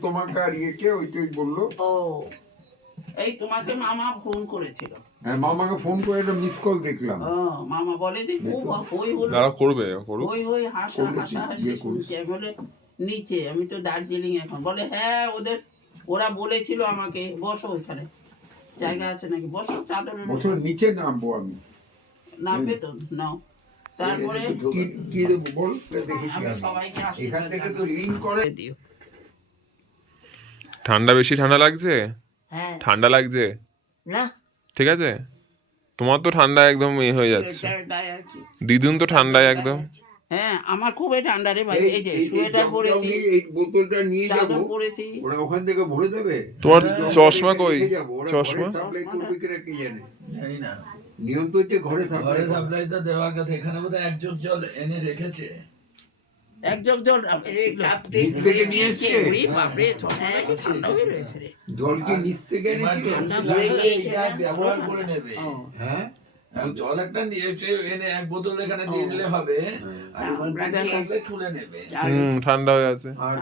তোমাকে আর ইয়েকে ওইটাই বললো। এই তোমাকে মামা ফোন করেছিল। হ্যাঁ মামাকে ফোন করে একটা মিস কল দেখলাম। মামা বলে যে খুব হই হলো, করবে হই হাসাহাসি শুনছি। আমি বলে নিচে, আমি তো দার্জিলিং এখন। বলে হ্যাঁ ওরা বলেছিল আমাকে বসো ওইখানে জায়গা আছে নাকি, বসো চাদরের বসো নিচে নামবো আমি। নামবে তো নাও। তারপরে কি বল দেখি সবাইকে এখান থেকে তো লিংক করে দিও। ঠান্ডা বেশি ঠান্ডা লাগছে? ঠান্ডা লাগছে না ঠিক আছে, তোমার তো ঠান্ডা একদম হয়ে যাচ্ছে। দিদুন তো ঠান্ডায় একদম। হ্যাঁ আমার খুবই ঠান্ডা রে ভাই। এই যে সোয়েটার পরেছি, এই বোতলটা নিয়ে যাব, চাদর পরেছি। ওরা ওখান থেকে ভরে দেবে। তোমার চশমা কই? চশমা সাপ্লাই করবে কিনা কি জানে, জানি না। নিয়ম তো হচ্ছে ঘরে সাপ্লাই তো দেওয়ার কথা। এখানে বোধহয় এক জগ জল এনে রেখেছে, এক জগ জল নিচ থেকে নিয়ে এসছে। বাপরে ঠান্ডা হয়ে রয়েছে রে। জল কি নিচ থেকে এনেছিল? ব্যবহার করে নেবে। হ্যাঁ জল একটা নিয়ে এসে এনে এক বোতল এখানে দিয়ে দিলে হবে, আর খুলে নেবে। ঠান্ডা হয়ে আছে। আর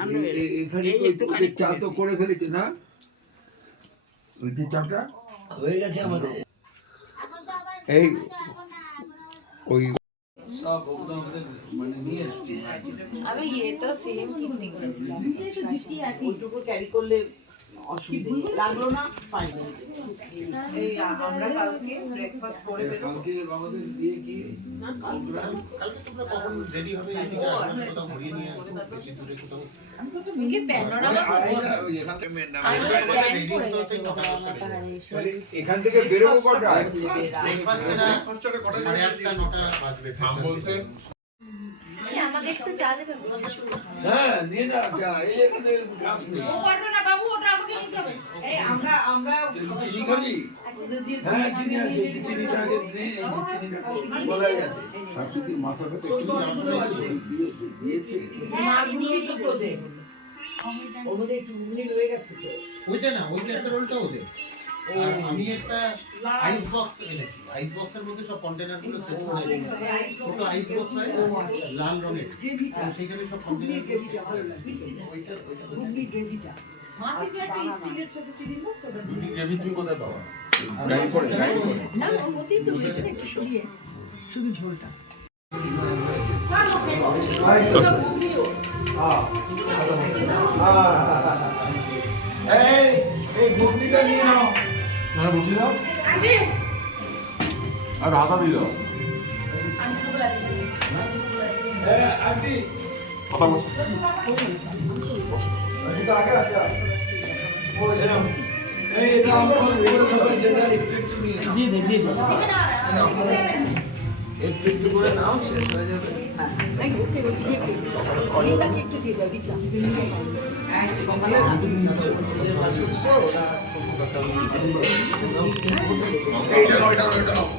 এখানে চা তো করে ফেলেছে না, ওই যে চাটা হয়ে গেছে আমাদের। এই ওই সব ওগুলো আমাদের মানে নিয়ে এসছি। আমি ইয়ে তো সেম কিনতে করেছিলাম, ওইটুকু ক্যারি করলে অসুবিধা লাগলো না। ফাইনাল এই আমরা কালকে ব্রেকফাস্ট করে কালকে আমাদের দিয়ে কি কালকে তোমরা কখন রেডি হবে? এদিকে আসবে, কোথাও ঘুরিয়ে নিয়ে আসবো, বেশি দূরে কোথাও। কি প্যানোরামা এখান থেকে বেরোবো কটায়? ব্রেকফাস্টটা 8:30 9টা বাজবে। বলছে আমাকে আমাদের একটু চা দেবেন? হ্যাঁ নিয়ে না চা, এই এখানে কাপ নেই। ও পারবে না বাবু, ওটা আমাকে নিতে হবে। এই আমরা তুই কি চিনি খাবি? হ্যাঁ চিনি আছে, এই চিনিটা আগে দে, এই যে চিনিটা বলাই আছে। শাশুড়ির মাথা ব্যথা একটু দিয়েছে। মাগুলি দুটো দে। ওর মধ্যে একটু ঘুগনি রয়ে গেছে তো। ওইটা না, ওই ক্যাসারোলটা ওদের। আর আমি একটা আইস বক্স এনেছি। আইস বক্সের মধ্যে সব কন্টেনার গুলো সেট করে রেখেছি। ছোট আইস বক্স হয় লাল রঙের, তো সেখানে সব কন্টেনার গুলো সেট করে রেখেছি। ঘুগনি গ্রেভিটা। মাসি কি একটা স্টিলের ছোট চিনি না তো? দুটি গ্রেভি তুমি কোথায় পাবা? গ্রাইন্ড করে না ওতেই তো রয়েছে একটু সরিয়ে শুধু ঝোলটা। এই ঘুগনিটা নিয়ে নাও। আর বসে দাও। আর আদা দিয়ে দাও। আন্টি এই এটা আমার পুরো সবাই যে যার একটু একটু নিয়ে নাও। একটু একটু করে নাও, শেষ হয়ে যাবে। একটু দিয়ে দাও দিতা। এইটা নয়, এটা নয়।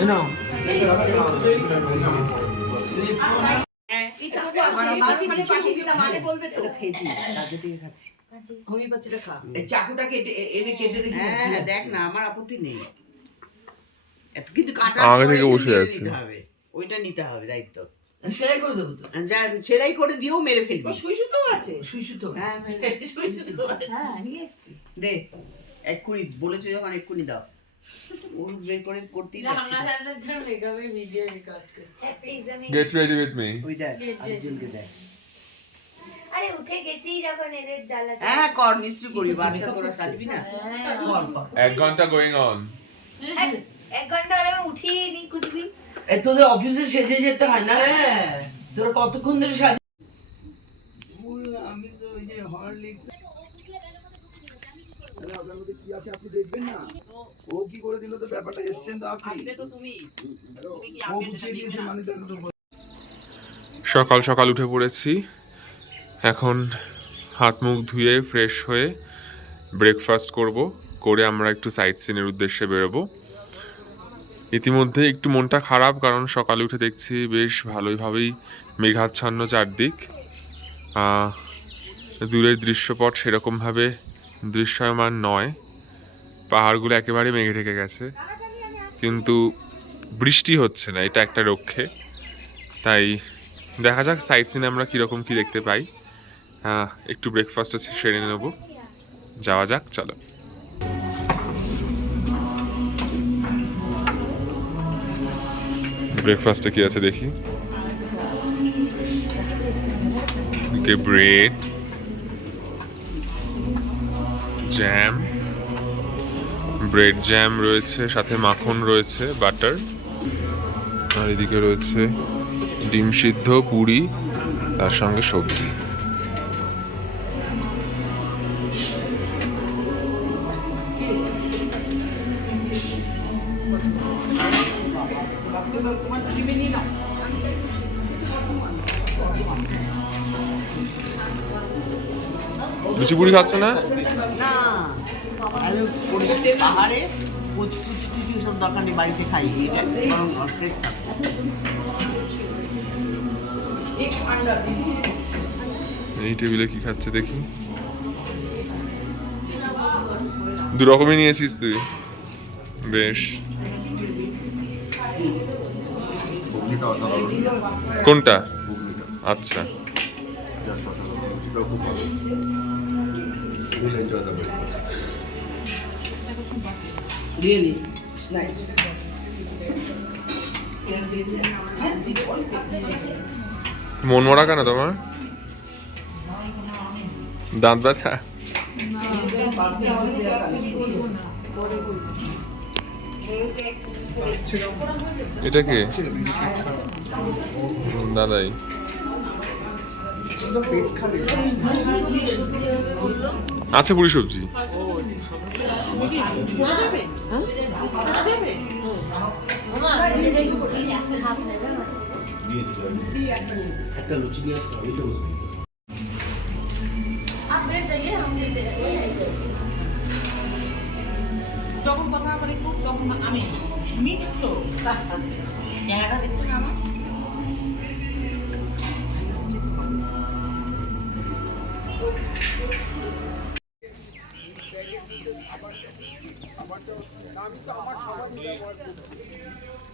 এই নাও। চাকুটাকে এনে কেটে দেখি। হ্যাঁ দেখ না, আমার আপত্তি নেই, কিন্তু কাটা আগে থেকে বসে আছে। ওইটা নিতে হবে দায়িত্ব। সেলাই করে দেবো তো। যা সেলাই করে দিও, মেরে ফেলবি। সুই সুতো আছে, সুই সুতো। হ্যাঁ সুই সুতো আছে। হ্যাঁ নিয়ে এসছি। দে এক্ষুনি বলেছো যখন এক্ষুনি দাও। ওর বের করে করতেই পারছি না। Get ready with me. ওইটা আর্জুনকে দেয়। আরে উঠে গেছি যখন এদের জ্বালা। হ্যাঁ কর, নিশ্চয় করি, বাচ্চা তোরা সাজবি না। 1 ঘন্টা গোয়িং অন। 1 ঘন্টা হলে আমি উঠিয়ে নি কুচবি। এ তোদের অফিসে সেজে যেতে হয় না? তোরা কতক্ষণ ধরে সাজ। আমি তো ওই যে হরলিক্স আপনার মধ্যে কি আছে আপনি দেখবেন না। ও কি করে দিল তো ব্যাপারটা এসছেন তো আপনি। ও গুছিয়ে দিয়েছে মানে তো। সকাল সকাল উঠে পড়েছি, এখন হাত মুখ ধুয়ে ফ্রেশ হয়ে ব্রেকফাস্ট করে আমরা একটু সাইট সিনের উদ্দেশ্যে বেরোবো। ইতিমধ্যে একটু মনটা খারাপ, কারণ সকালে উঠে দেখছি বেশ ভালোইভাবেই মেঘাচ্ছন্ন চারদিক। দূরের দৃশ্যপট সেরকমভাবে দৃশ্যমান নয়, পাহাড়গুলো একেবারে মেঘে ঢেকে গেছে, কিন্তু বৃষ্টি হচ্ছে না, এটা একটা রক্ষে। তাই দেখা যাক সাইট সিনে আমরা কীরকম কী দেখতে পাই। একটু ব্রেকফাস্ট সেরে নেব, যাওয়া যাক, চলো। ব্রেকফাস্টে কি আছে দেখি। ব্রেড, জ্যাম, ব্রেড জ্যাম রয়েছে, সাথে মাখন রয়েছে, বাটার, আর এদিকে রয়েছে ডিম সিদ্ধ, পুরি, তার সঙ্গে সবজি। লুচি পুরি খাচ্ছ না? না পাহাড়ে কুচি সব দরকার নেই, বাড়িতে খাই, এটা বরং ফ্রেশ থাকে। এই টেবিলে কি খাচ্ছে দেখি। দু রকমই নিয়েছিস তুই, বেশ। কোনটা? আচ্ছা, Really, it's nice. মন মরা কেন তোমার? দাঁত ব্যথা? এটা কি দাদাই? আচ্ছা পুরি সবজি একটা লুচি নিয়ে আসতে হবে তো যখন কথা বলি খুব তখন আমি মিক্স তো চেহারা দেখছো না আমার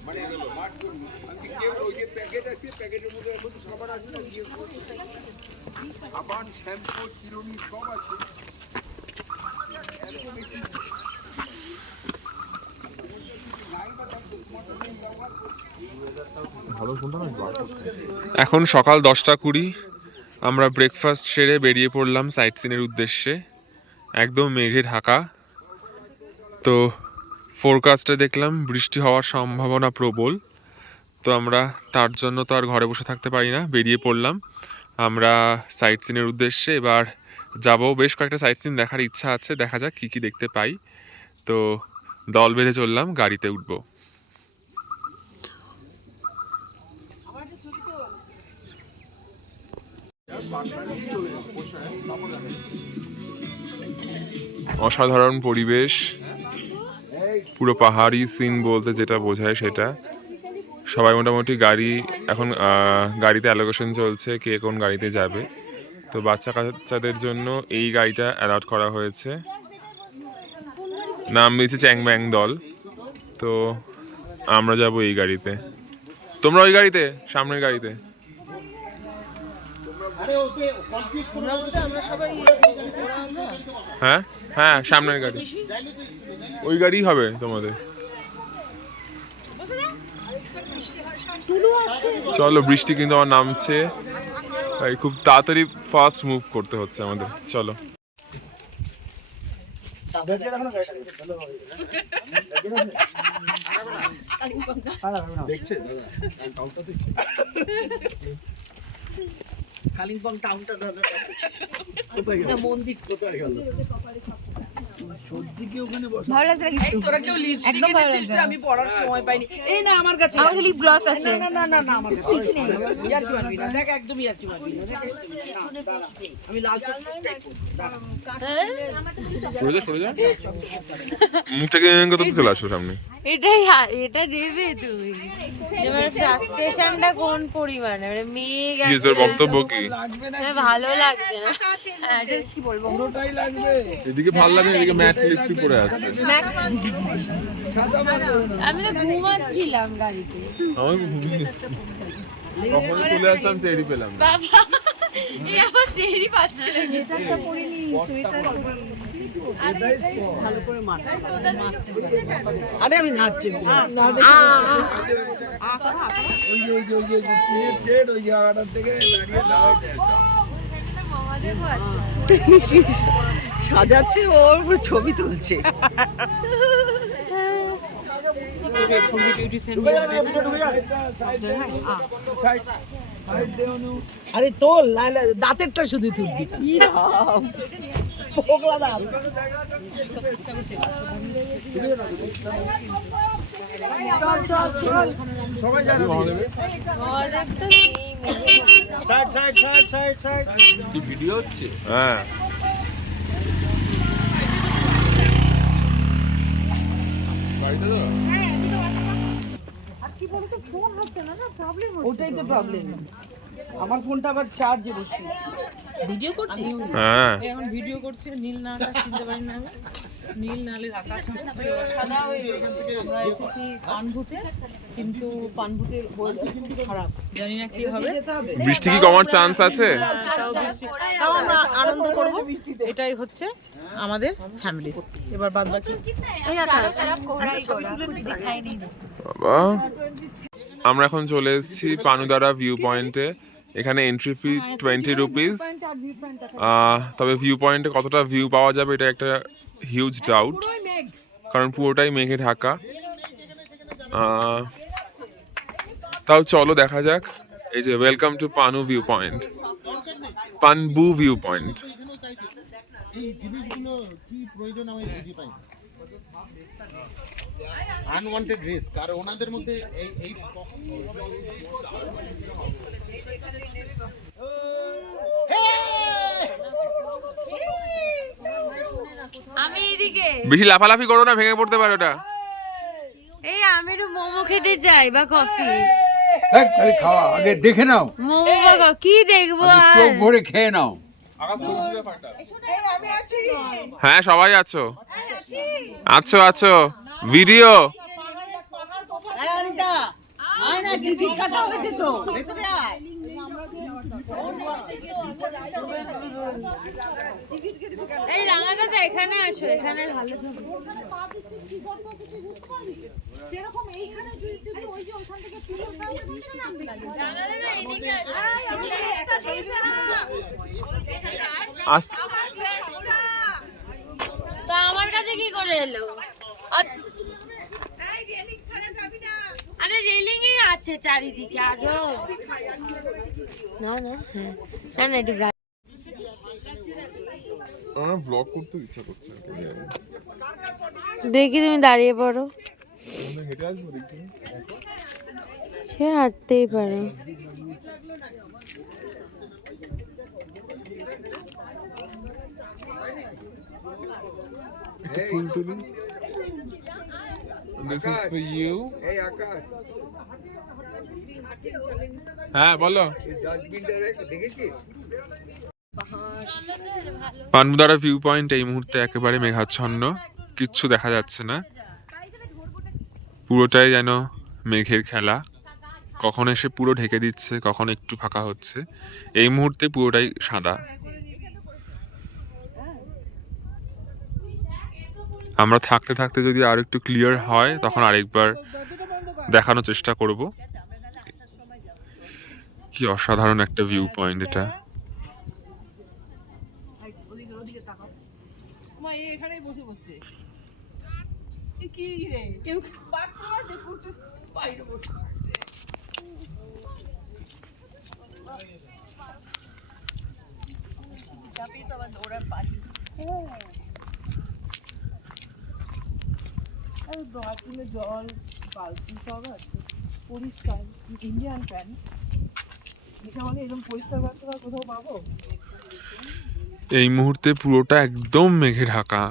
মানে কেউ ওই যে প্যাকেট আছে প্যাকেটের মধ্যে এখন খাবার আছে না সাবান শ্যাম্পু চিরুনি সব আছে এখন সকাল 10:20 আমরা ব্রেকফাস্ট সেরে বেরিয়ে পড়লাম সাইট সিনের উদ্দেশ্যে। একদম মেঘে ঢাকা, তো ফোরকাস্টে দেখলাম বৃষ্টি হওয়ার সম্ভাবনা প্রবল। তো আমরা তার জন্য তো আর ঘরে বসে থাকতে পারি না, বেরিয়ে পড়লাম আমরা সাইট সিনের উদ্দেশ্যে। এবার যাব, বেশ কয়েকটা সাইট সিন দেখার ইচ্ছা আছে, দেখা যাক কী কী দেখতে পাই। তো দল বেঁধে চললাম, গাড়িতে উঠবো। অসাধারণ পরিবেশ, পুরো পাহাড়ি সিন বলতে যেটা বোঝায় সেটা। সবাই মোটামুটি গাড়ি এখন গাড়িতে অ্যালোকেশন চলছে, কে কোন গাড়িতে যাবে। তো বাচ্চা কাচ্চাদের জন্য এই গাড়িটা অ্যালট করা হয়েছে, নাম দিয়েছে চ্যাংব্যাং দল। তো আমরা যাব এই গাড়িতে, তোমরা ওই গাড়িতে, সামনের গাড়িতে। হ্যাঁ হ্যাঁ, সামনের গাড়ি, ওই গাড়ি হবে তোমাদের। চলো, বৃষ্টি কিন্তু আমার নামছে, খুব তাড়াতাড়ি ফাস্ট মুভ করতে হচ্ছে আমাদের। চলো। কালিম্পং টাউনটা দাদা মন্দির কোথায় গেল? ভালো লাগছে কিন্তু তোরা কেউ লিপস্টিক এনেছিস? আমি পড়ার সময় পাইনি। এই না আমার কাছে আমার লিপ গ্লস আছে। না না না না আমার কাছে ইয়ার কি মারবি না, দেখ একদমই ইয়ার কি মারবি না, দেখ আমি লাল তো সরে যা, সরে যা, মুখটাকে কত চলে আসো সামনে। এটাই এটা দেবে তুই, এবার ফ্রাস্ট্রেশনটা কোন পরিমাণে, মানে মেঘ কি তোর বক্তব্য কি? ভালো লাগছে না, হ্যাঁ জাস্ট কি বলবো, পুরোটাই লাগবে। এদিকে ভালো লাগে, এদিকে ম্যাট লিপস্টিক পরে আছে। আমি তো ঘুমাচ্ছিলাম গাড়িতে, আমার ঘুমিয়ে এসেছি, কখন চলে আসলাম টেরি পেলাম। বাবা এই আবার টেরি পাচ্ছে না, এটা পরিনি সোয়েটার পরি। ভালো করে মার। আরে আমি নাচছি ওই যে ওই যে ওই যে টিনের শেড, ওই জায়গাটা থেকে দাঁড়িয়ে সাজাচ্ছে, ওর ছবি তুলছে। আরে তোল, দাঁতেরটা শুধু তুলবি। পোকলা দাঁত। সবাই জানে side side side side side. কি ভিডিও হচ্ছে? হ্যাঁ ওটাই তো প্রবলেম, আমার ফোনটা আবার চার্জে বসছে। ভিডিও করছিস? হ্যাঁ এখন ভিডিও করছি, নীল না আকাশ চিনতে পারি না আমি, নীল নালের আকাশ সাদা হয়ে আমরা এসেছি পানভূতে, কিন্তু পানভূতের ওয়েদার কিন্তু খারাপ, জানি না কি হবে। বৃষ্টি কি কমার চান্স আছে? তাও আমরা আনন্দ করব, এটাই হচ্ছে আমাদের ফ্যামিলি। এবার বাদ বাকি বাবা, আমরা এখন চলে এসেছি পানুদারা ভিউ পয়েন্টে। এখানে এন্ট্রি ফি 20 রুপিস। তবে ভিউ পয়েন্টে কতটা ভিউ পাওয়া যাবে এটা একটা হিউজ ডাউট, কারণ পুরোটাই মেঘে ঢাকা। তাও চলো দেখা যাক। এই যে welcome to Panu view point, পানবু view point. এই জিনিসগুলো কি প্রয়োজন আমি বুঝি পাই আনওয়ান্টেড রিস্ক আর ওনাদের মধ্যে এই আমি এদিকে বেশি লাফালাফি করো না, ভেঙে পড়তে পারে ওটা। এই আমি একটু মোমো খেতে চাই বা কফি। খালি খাওয়া আগে দেখে নাও, মোমো বা কি দেখবো চোখ ভরে খেয়ে নাও। হ্যাঁ সবাই আছো, আছো আছো ভিডিও। এই রাঙা দাদা এখানে আসো, এখানে ভালো ছবি। সেরকম এইখানে যদি ওই যে ওখান থেকে তুলে রাঙা দাদা এদিকে আসো। তো আমার কাছে কি করে এলো? আরে রেলিং ই আছে চারিদিকে আজো। না না হ্যাঁ না না একটু আমার ব্লগ করতে ইচ্ছা করছে। দেখি তুমি দাঁড়িয়ে পড়ো, হেঁটে আসবো দেখি। সে হাঁটতেই পারো। ফুল তুলি। This is for you. এই আকাশ, হ্যাঁ বলো। ডাস্টবিনটা দেখেছিস? পানমুদারা ভিউ পয়েন্ট এই মুহূর্তে একেবারে মেঘাচ্ছন্ন, কিচ্ছু দেখা যাচ্ছে না, পুরোটাই যেন মেঘের খেলা। কখন এসে পুরো ঢেকে দিচ্ছে, কখন একটু ফাঁকা হচ্ছে। এই মুহূর্তে পুরোটাই সাদা। আমরা থাকতে থাকতে যদি আর একটু ক্লিয়ার হয় তখন আরেকবার দেখানোর চেষ্টা করব। কি অসাধারণ একটা ভিউ পয়েন্ট এটা। এখানেই বসে বসছে কি রে, কেউ বাট করে দেখুছে বাইরে বসে। চাপি তো আবার ওরা পানি আর বাথরুমে জল বালতি সব আছে পরিষ্কার, ইন্ডিয়ান প্যান। এটা মানে এরকম পরিষ্কার বাথরুম আর কোথাও পাবো? এই মুহূর্তে পুরোটা একদম মেঘে ঢাকা।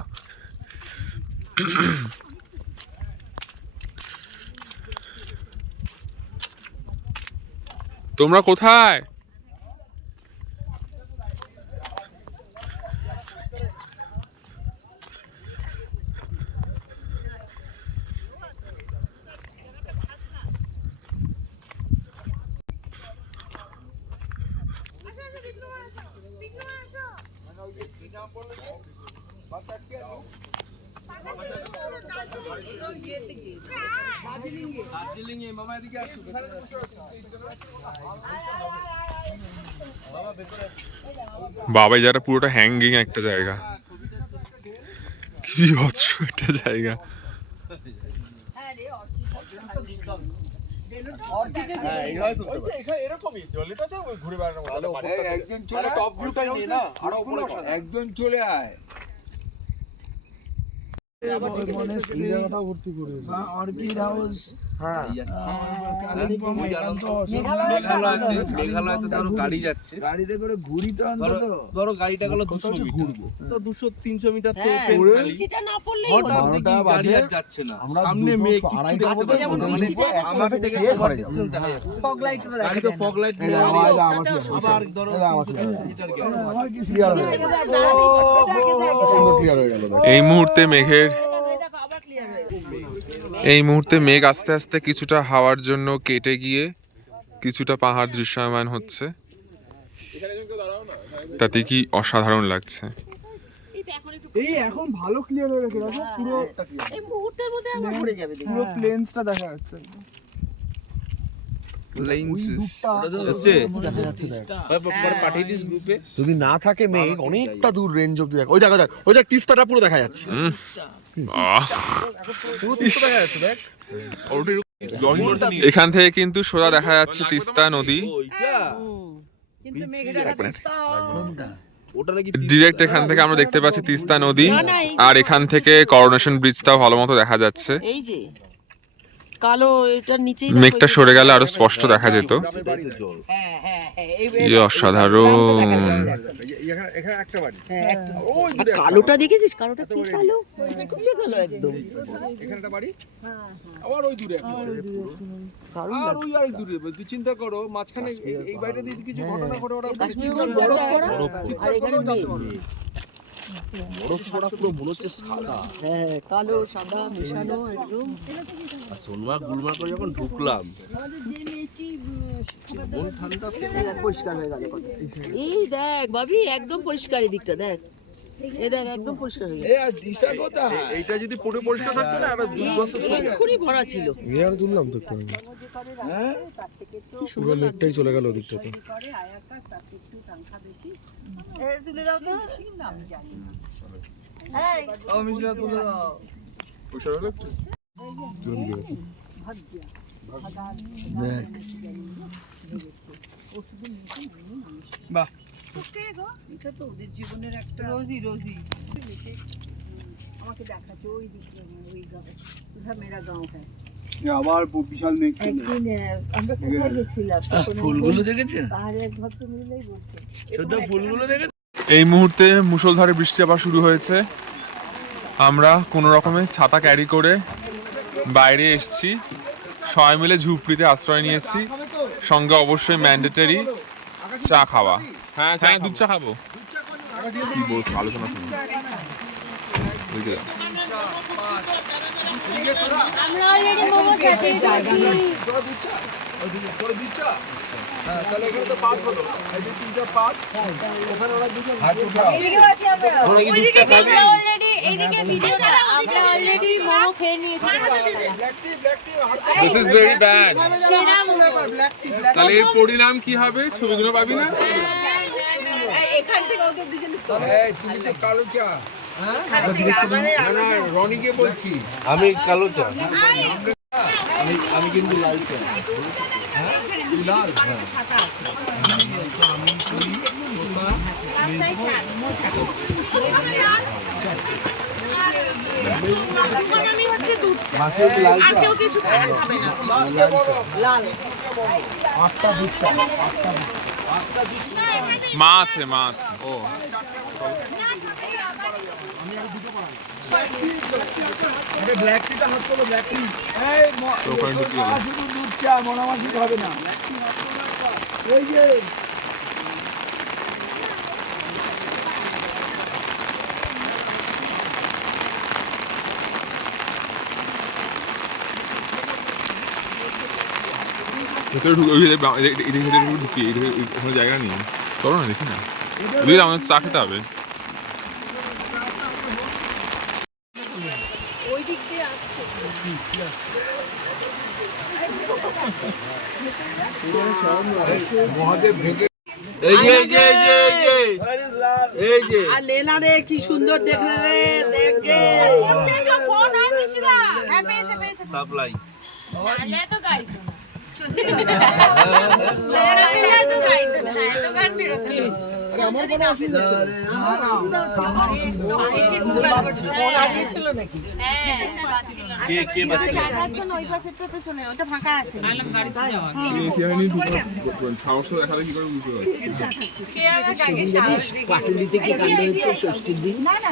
তোমরা কোথায়? বাবাই যারা পুরোটা হ্যাঙ্গিং একটা জায়গা, কি অদ্ভুত একটা জায়গা। একজন চলে আয়। অর্কিড হাউস, মেঘালয়তে ধরো গাড়ি যাচ্ছে, গাড়িতে করে ঘুরি তো অন্তত ধরো গাড়িটা গেল 200 মিটার, তো 200-300 মিটার তো হঠাৎ দেখি গাড়ি আর যাচ্ছে না, সামনে মেঘ কিছু দেখতে পাচ্ছি না, আমাদের থেকে ওভার ডিসটেন্স দেখা যাচ্ছে, ফগ লাইট গাড়ি তো ফগ লাইট আবার ধরো 300 মিটার গেল। এই মুহূর্তে মেঘ আস্তে আস্তে কিছুটা হাওয়ার জন্য কেটে গিয়ে কিছুটা পাহাড় দৃশ্যমান হচ্ছে, তাতে কি অসাধারণ লাগছে। এই এখন ভালো ক্লিয়ার হয়ে গেছে, দেখো পুরো এই মুহূর্তের মধ্যে আবার ভরে যাবে, পুরো প্লেনসটা দেখা যাচ্ছে। যদি না থাকে মেঘ অনেকটা দূর রেঞ্জ অব্দি দেখা, ওই দেখা যাক, ওই দেখ তিস্তাটা পুরো দেখা যাচ্ছে। এখান থেকে কিন্তু সোজা দেখা যাচ্ছে তিস্তা নদী। ডিরেক্ট এখান থেকে আমরা দেখতে পাচ্ছি তিস্তা নদী, আর এখান থেকে করোনেশন ব্রিজটাও ভালো মতো দেখা যাচ্ছে। এই যে কালো এটার নিচেই মেঘটা সরে গেলে আরো স্পষ্ট দেখা যেত। কি অসাধারণ! কালোটা দেখেছিস? কালোটা কি কালো? কুচে কালো একদম। এখানটা বাড়ি আবার ওই দূরে একটা আর ওই আরেক দূরে। তুই চিন্তা করো মাঝখানে এই বাইরে দিয়ে কিছু ঘটনা ঘটে ওরা আর এখানে বরফ পড়া পুরো মনে হচ্ছে সাদা। হ্যাঁ, কালো সাদা মেশানো একদম। সোনমার্গ গুলমার্গ করে যখন ঢুকলাম মন ঠান্ডা পরিষ্কার হয়ে গেল। এই দেখ ভাবি, একদম পরিষ্কার এই দিকটা দেখ। এই দেখ একদম পরিষ্কার হয়ে গেছে। এই আর দিশা কোথায়? এইটা যদি পুরো পরিষ্কার থাকতো না আর 2 বছর এক্ষুনি ভরা ছিল। এর তুললাম তো একটু। হ্যাঁ, কি সুন্দর লেকটাই চলে গেল ওদিকটাতে। এর তুলে দাও তো। এই ও মিশরা তুলে দাও। পয়সা হলো একটু জল গেছে। দেখ বাহ, এটা তো ওদের জীবনের একটা রোজি রোজি। আমাকে দেখাচ্ছে ওই দিকে, ওই গাঁও, উধর মেরা গাঁও হ্যায়। আবার বিশাল মেঘ। একদিন আমরা কোথায় গেছিলাম? ফুলগুলো দেখেছেন? পাহাড়ে এক ভক্ত মিলেই বলছে শুধু ফুলগুলো দেখেছেন? এই মুহূর্তে মুষলধারে বৃষ্টি আবার শুরু হয়েছে। আমরা কোনো রকমে ছাতা ক্যারি করে বাইরে এসেছি, সবাই মিলে ঝুপড়িতে আশ্রয় নিয়েছি। সঙ্গে অবশ্যই ম্যান্ডেটরি চা খাওয়া। হ্যাঁ, দুধ চা খাবো। কি বলছো? আলোচনা শুনুন। আমরা অলরেডি মোমো খেতে যাচ্ছি। হ্যাঁ, তাহলে এখানে তো 5 হলো। এই যে 3 4 5 ওখানে ওরা দুটো এদিকে আছি আমরা। ওইদিকে আমরা অলরেডি এইদিকে ভিডিওটা আমরা অলরেডি মোমো খেয়ে নিয়েছি। This is very bad. সেরা মোমো। তাহলে এর পরিণাম কি হবে? ছবিগুলো পাবি না? এখান থেকে ওদের দুজন এই তুমি তো কালো চা। হ্যাঁ, না রনিকে বলছি আমি কালো চা। আমি কিন্তু লাল চা। হ্যাঁ, লাল। হ্যাঁ, আমি তুই তোতা আমি হচ্ছে দুধ চা। লাল আর কেউ কিছু খাবে না। লাল। আটটা দুধ চা। মা আছে, মা আছে। ও ব্ল্যাক টিটা হাত করো, ব্ল্যাক টি। এই শুধু দুধ চা, মনামাসি হবে না। এই যে ভেতরে ঢুকি, কোনো জায়গা নেই। চলো না, দেখি না। আমাদের চা খেতে হবে। ওই দিক দিয়ে আসছে। মহাদেব ভেঙে এই যে আর লেনা রে কি সুন্দর দেখলে রে, দেখে ফোন আর মিশিদা। হ্যাঁ, পেয়েছে পেয়েছে সাপ্লাই। নালে তো গাইতো না। সত্যি কথা। নালে তো গাইতো না। এত গান বেরোতো না। আমার কোনো অসুবিধা ছিল তো বেশি বুগার করছিল। ফোন হারিয়েছিল নাকি? হ্যাঁ, কে বাচ্চা? ওই পাশেরটা তো চলে, ওটা ফাঁকা আছে। সাহস দেখালে কি করে বুঝতে পারছি? সে আমার গাগে সাহস দেখে। পাটুলিতে কি কাণ্ড হয়েছে ষষ্ঠীর দিন? না না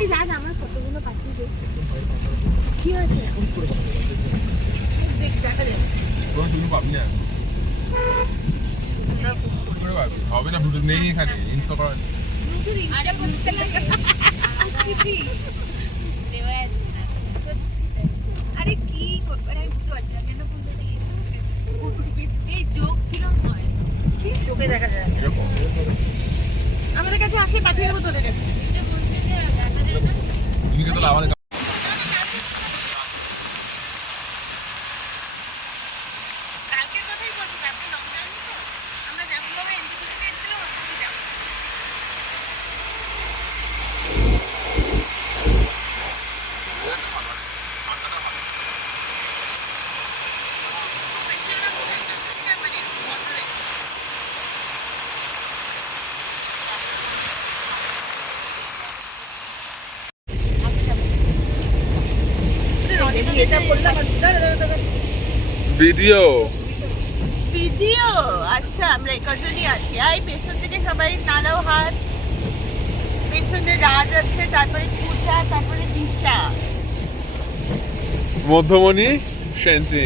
এই রাত আমার কতগুলো পাঠিয়ে দে। কি হয়েছে? পাবি না, হবে না। ব্লুটুথ নেই এখানে, ইনস্টল করা। আরে বলতে লাগে দেওয়া যাচ্ছে না। আরে কি করবো? আরে আমি বুঝতে পারছি না কেন বলতে দিয়েছে। এই যোগ কিরম হয়? কি চোখে দেখা যায়? এরকম আমাদের কাছে আসে, পাঠিয়ে দেবো তোদের কাছে। এটা বলতে যে দেখা যায় না। তুমি কে তো লাভালে কালকের কথাই বলছি, আপনি লং জার্নি তো। আমরা যেমন ভাবে এন্ট্রি করতে এসেছিলাম ওরকমই যাবো। বেশি আমরা কোথায় যাবো? যেটা বললাম ভিডিও ভিডিও। আচ্ছা আমরা কজনই আছি। এই পেছন থেকে সবাই নাড়াও হাত। পেছনে রাজ আছে, তারপরে পূজা, তারপরে দিশা, মধ্যমণি, সেন্টি।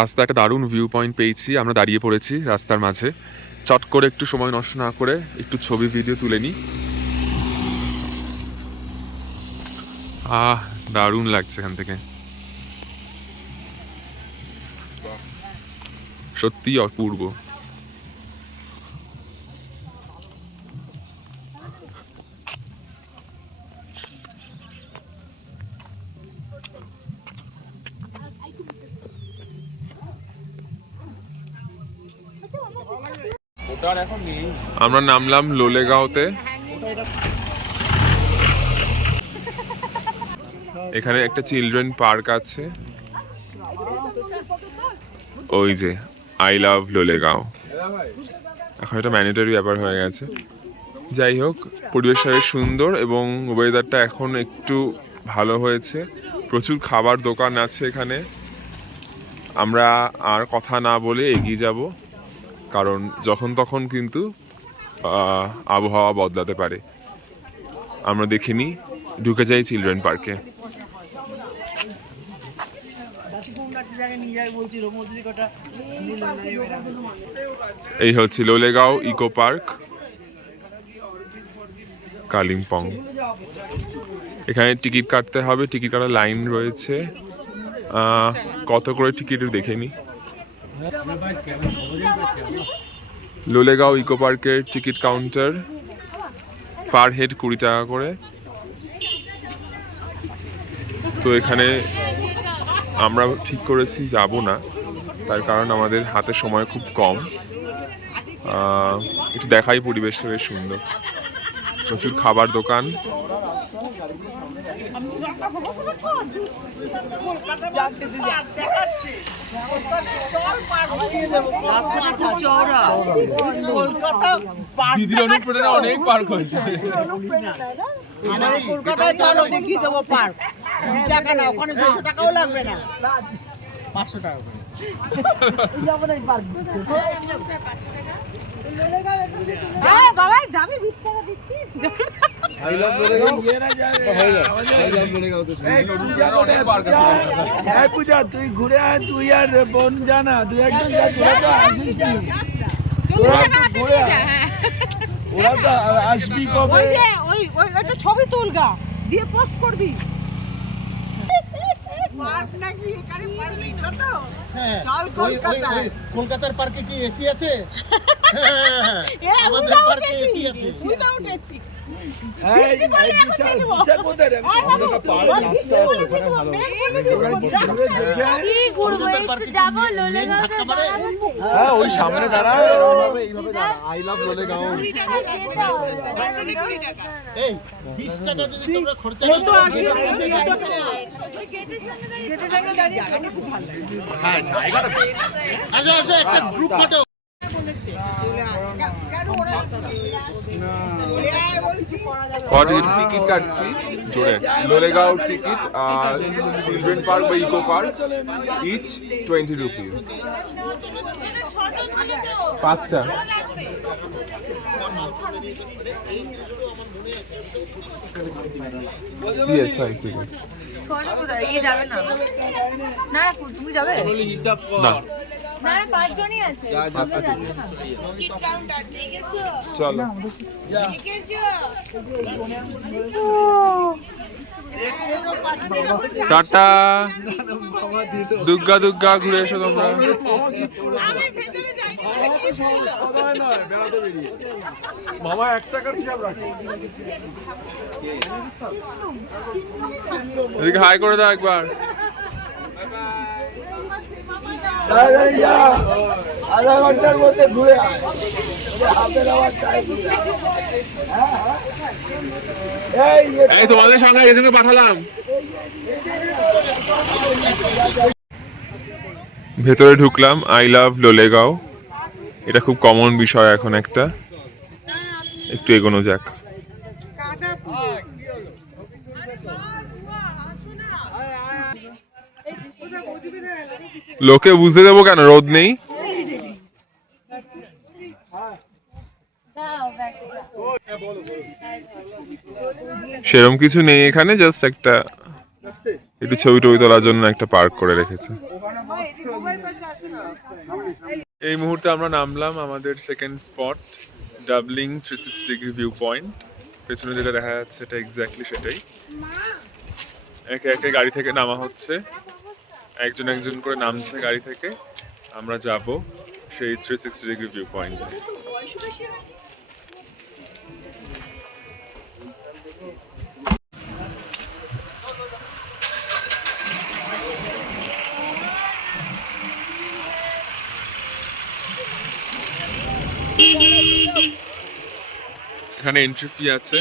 রাস্তা একটা দারুণ ভিউ পয়েন্ট পেয়েছি, আমরা দাঁড়িয়ে পড়েছি রাস্তার মাঝে। চট করে একটু সময় নষ্ট না করে একটু ছবি ভিডিও তুলে নিই। দারুণ লাগছে এখান থেকে, সত্যিই অপূর্ব। আমরা নামলাম লোলেগাঁওতে। এখানে একটা চিলড্রেন পার্ক আছে, ওই যে আই লাভ লোলেগাঁও। এখন এটা ম্যান্ডেটরি ব্যাপার হয়ে গেছে। যাই হোক, পরিবেশটা বেশ সুন্দর এবং ওয়েদারটা এখন একটু ভালো হয়েছে। প্রচুর খাবার দোকান আছে এখানে। আমরা আর কথা না বলে এগিয়ে যাব, কারণ যখন তখন কিন্তু আবহাওয়া বদলাতে পারে। আমরা দেখিনি, ঢুকে যাই চিলড্রেন পার্কে। এই হচ্ছে লোলেগাঁও ইকো পার্ক, কালিম্পং। এখানে টিকিট কাটতে হবে, টিকিট কাটার লাইন রয়েছে। কত করে টিকিট দেখে নি। লোলেগাঁও ইকো পার্কের টিকিট কাউন্টার পার হেড 20 টাকা করে। তো এখানে আমরা ঠিক করেছি যাব না, তার কারণ আমাদের হাতে সময় খুব কম। একটু দেখাই, পরিবেশটা বেশ সুন্দর, প্রচুর খাবার দোকান। দিদির অনুপ্রেরণা অনেক পার্ক হয়েছে। কলকাতায় চলো দেখিয়ে দেবো পার্ক। টাকা না, ওখানে 200 টাকাও লাগবে না, 500 টাকা। হ্যাঁ বাবা, যাবে 20 টাকা দিচ্ছি। পূজা তুই ঘুরে আয়, তুই আর বোন জানা, তুই একজন ওরা তো আসবি কবে? ওইটা ছবি তুলগা দিয়ে পোস্ট করবি। পার্ক নাকি এখানে পারলি কত? চল কলকাতায়। কলকাতার পার্কে কি এসি আছে? আমাদের পার্কে এসি আছে। উঠে উঠেছি। ওই সামনে দাঁড়া, আই লাভ লোলেগাঁও। এই 20 টাকা যদি তোমরা খরচা করো, হ্যাঁ জায়গাটা আসো আসো, একটা গ্রুপ ফটো। টিকিট কাটছি জোরে। Lolegaon ticket our children park বা ইকো পার্ক ইচ 20 রুপিস, 5টা। Yes, right, ঠিক আছে। না, 5 জনই আছে। চলো টাটা, দুর্গা দুর্গা, ঘুরে এসো তোমরা। মামা 1 টাকার হিসাব রাখে। এদিকে হাই করে দাও একবার। আধা ঘন্টার মধ্যে ঘুরে আয়। এই তোমাদের সঙ্গে এজেন্টকে পাঠালাম। ভেতরে ঢুকলাম। আই লাভ লোলেগাঁও, এটা খুব কমন বিষয় এখন একটা। একটু এগোনো যাক। লোকে বুঝতে দেবো কেন রোদ নেই? সেরকম কিছু নেই এখানে, জাস্ট একটা একটু ছবি টবি তোলার জন্য একটা পার্ক করে রেখেছে। এই মুহূর্তে আমরা নামলাম আমাদের second spot, doubling 360 degree view point. পেছনে যেটা দেখা যাচ্ছে এটা এক্স্যাক্টলি সেটাই। একে একে গাড়ি থেকে নামা হচ্ছে, একজন একজন করে নামছে গাড়ি থেকে। আমরা যাব সেই 360 ডিগ্রি ভিউ পয়েন্টে। এখানে এন্ট্রি ফি আছে।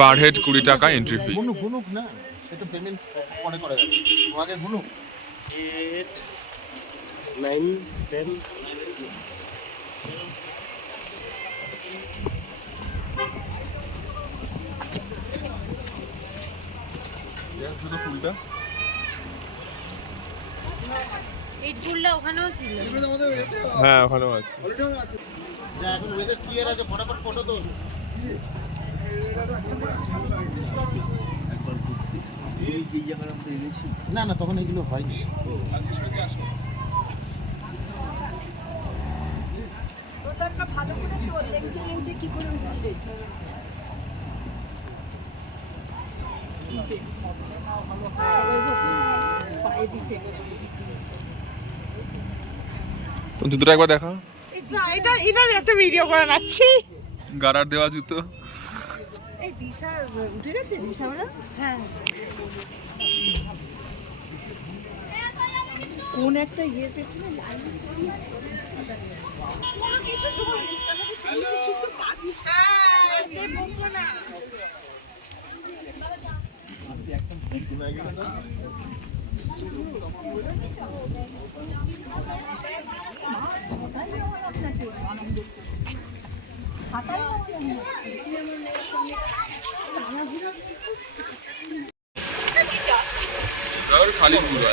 পার হেড 20 টাকা এন্ট্রি ফি। গুনুক না, সেটা পেমেন্ট পরে করা যাবে, আগে গুনুক। 8 9 10 এই ঝুলটা ওখানেও ছিল। হ্যাঁ ওখানেও আছে। এখন ওয়েদার ক্লিয়ার আছে, ফটাফট ফটো তোল। না না, তখন এগুলো হয়নি। ভালো করে তোর লেংচে লেংচে কি করে উঠছে। তো জুতোটা একবার দেখা। এটা একটা ভিডিও করে নাচ্ছি। গারার দেওয়া জুতো। এই দিশা উঠে গেছে, দিশা ওরা। হ্যাঁ, কোন একটা ইয়ে পেছনে লাইন খালি পুরো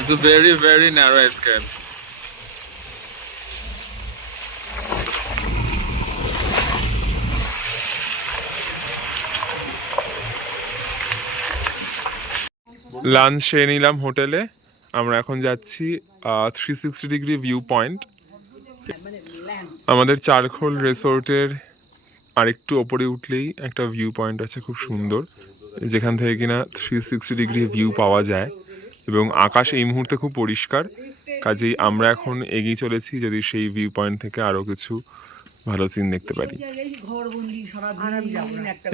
It's a very, very narrow escape. Lunch সেরে নিলাম হোটেলে। আমরা এখন যাচ্ছি 360 ডিগ্রি ভিউ পয়েন্ট। আমাদের চারখোল রিসোর্টের আরেকটু ওপরে উঠলেই একটা ভিউ পয়েন্ট আছে খুব সুন্দর, যেখান থেকে কিনা 360 ডিগ্রি ভিউ পাওয়া যায় এবং আকাশ এই মুহূর্তে খুব পরিষ্কার। কাজেই আমরা এখন এগিয়ে চলেছি যদি সেই ভিউ পয়েন্ট থেকে আরও কিছু ভালো সিন দেখতে পারি।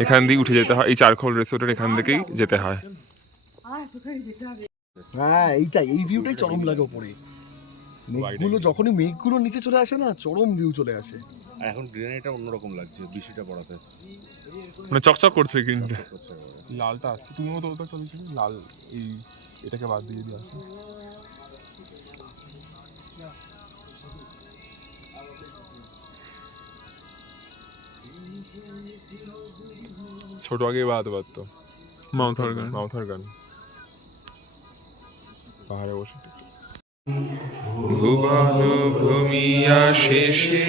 এখান দিয়ে উঠে যেতে হয়, এই চারখোল রিসোর্টের এখান থেকেই যেতে হয়। হ্যাঁ এইটাই, এই ভিউটাই চরম লাগে ওপরে। মেঘগুলো যখনই মেঘগুলো নিচে চলে আসে না, চরম ভিউ চলে আসে। আর এখন গ্রেনাইটটা অন্যরকম লাগছে বৃষ্টিটা পড়াতে, মানে চকচক করছে কিন্তু লালটা আসছে। তুমিও তো ওটা চলছিল লাল, এই এটাকে বাদ দিয়ে দিয়ে আসে। ছোট আগে বাদ পারতো মাউথার গান পাহাড়ে বসে। ভুবন ভূমিয়া শেষে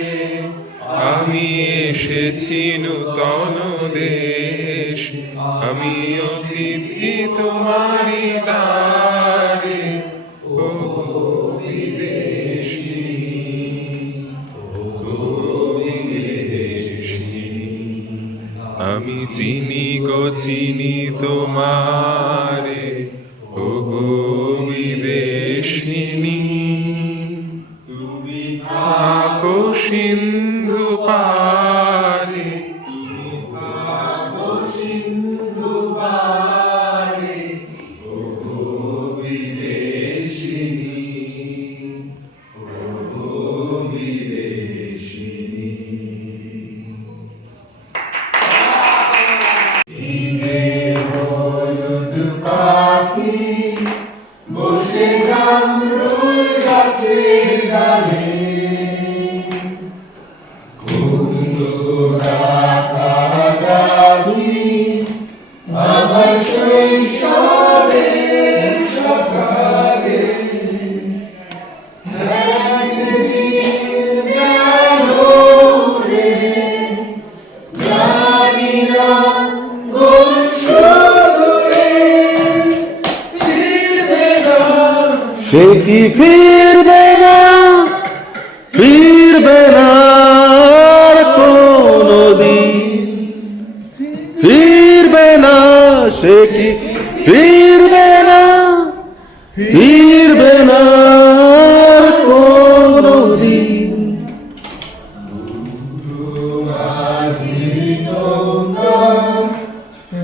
আমি এসেছি নূতন দেশ, আমি অতিথি তোমারি দ্বারে, ও বিদেশিনী, ও বিদেশিনী। আমি চিনি গো চিনি তোমারে, ও বিদেশিনী, তুমি গাছের ডালে আমার শৈশবের সকালে একদিন গেল উড়ে, জানি না কোন সুদূরে ফিরবে না, সে কি ফিরবে না, ফিরবে না আর কোনদিন, ফিরবে না, সে কি ফিরবে না, ফিরবে না আর কোনদিন।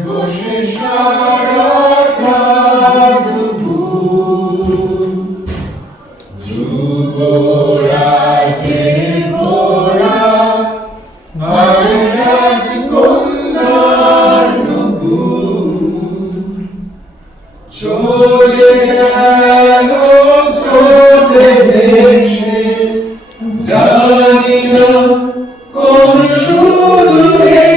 বসে সারা কাঁদবো, যুবরাজে ভরা আর রাজকন্যার নবু, চলে গেল স্রোতে ভেসে, জানি না কোন সুদূরে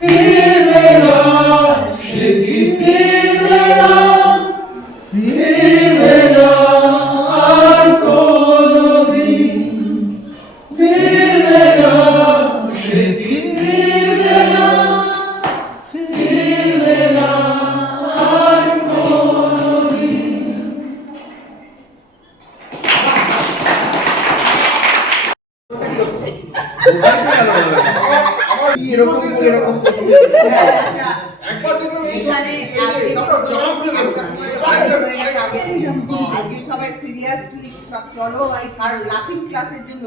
ফিরবে না, সে কি ফিরবে না, ফিরবে না আর কোনদিন, ফিরবে না, সে কি ফিরবে না, ফিরবে না আর কোনদিন। আজকে সবাই সিরিয়াসলি সব চলো আর লাফিং ক্লাসের জন্য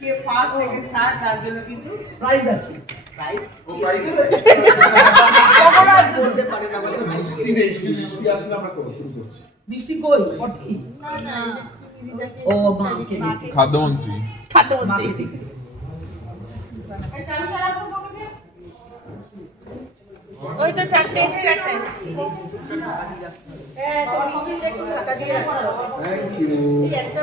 কে ফার্স্ট সেকেন্ড থার্ড তার জন্য কিন্তু প্রাইজ আছে। প্রাইজ বলতে পারে না বলে বৃষ্টি নেই, শুধু বৃষ্টি আসলে আমরা শুরু করছি। বৃষ্টি কই পটি না ও মাকে খাদ্যমন্ত্রী খাদ্যমন্ত্রী ওই তো চারটে এসে গেছে। হ্যাঁ তো বৃষ্টিতে একটু ঢাকা দিয়ে রাখো। Thank you. এই একটা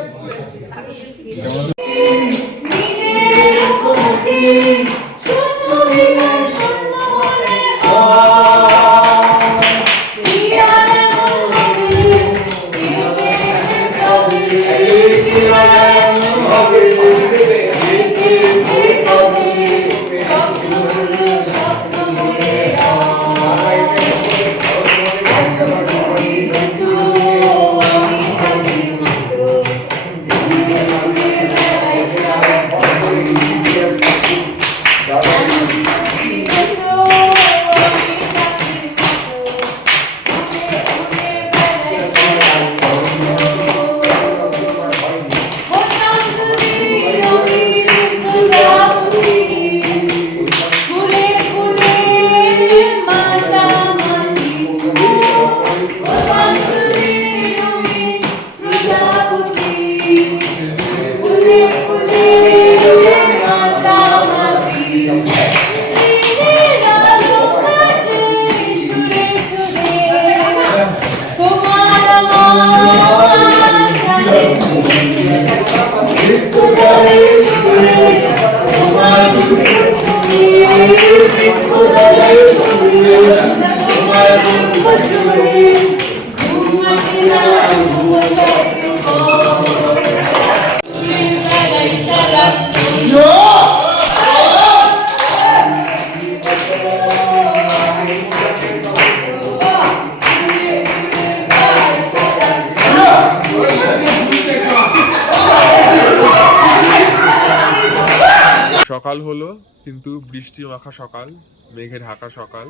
সকাল হলো কিন্তু বৃষ্টি মাখা সকাল, মেঘে ঢাকা সকাল,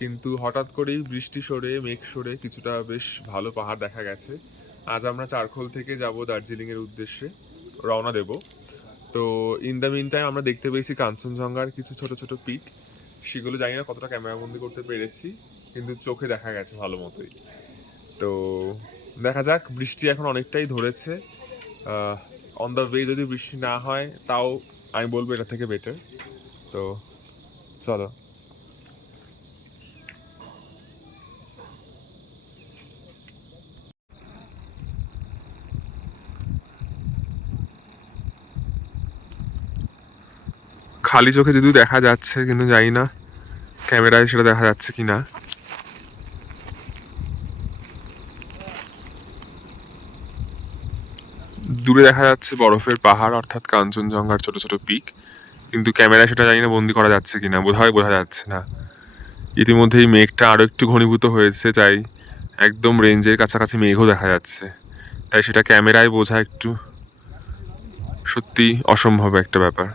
কিন্তু হঠাৎ করেই বৃষ্টি সরে মেঘ সরে কিছুটা বেশ ভালো পাহাড় দেখা গেছে। আজ আমরা চারখোল থেকে যাব দার্জিলিংয়ের উদ্দেশ্যে রওনা দেব। তো ইন দ্য মিন টাইম আমরা দেখতে পেয়েছি কাঞ্চনজঙ্ঘার কিছু ছোট ছোট পিক, সেগুলো জানি না কতটা ক্যামেরাবন্দি করতে পেরেছি, কিন্তু চোখে দেখা গেছে ভালো মতোই। তো দেখা যাক, বৃষ্টি এখন অনেকটাই ধরেছে। অন দ্য ওয়ে যদি বৃষ্টি না হয় তাও আমি বলবো এটা থেকে বেটার। তো চলো। খালি চোখে যদিও দেখা যাচ্ছে, কিন্তু জানি না ক্যামেরায় সেটা দেখা যাচ্ছে কি না। দূরে দেখা যাচ্ছে বরফের পাহাড় অর্থাৎ কাঞ্চনজঙ্ঘার ছোট ছোট পিক, কিন্তু ক্যামেরায় সেটা জানি না বন্দি করা যাচ্ছে কিনা, বোধহয় বোঝা যাচ্ছে না। ইতিমধ্যেই মেঘটা আরও একটু ঘনীভূত হয়েছে, তাই একদম রেঞ্জের কাছাকাছি মেঘও দেখা যাচ্ছে, তাই সেটা ক্যামেরায় বোঝা একটু সত্যি অসম্ভব একটা ব্যাপার।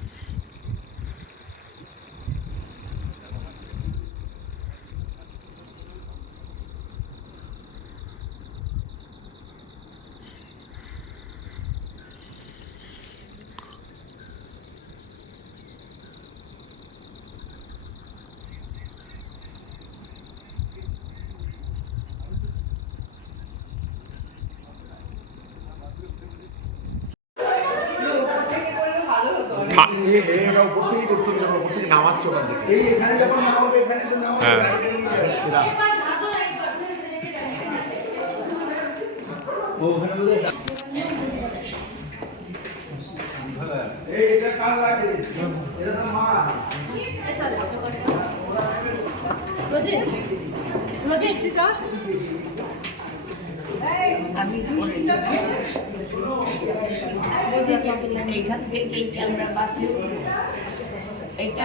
উপর থেকেই করতে হবে, উপর থেকে নামাচ্ছে ওখান থেকে। হ্যাঁ সেরা এইখান থেকে আমরা বাথরুম এটা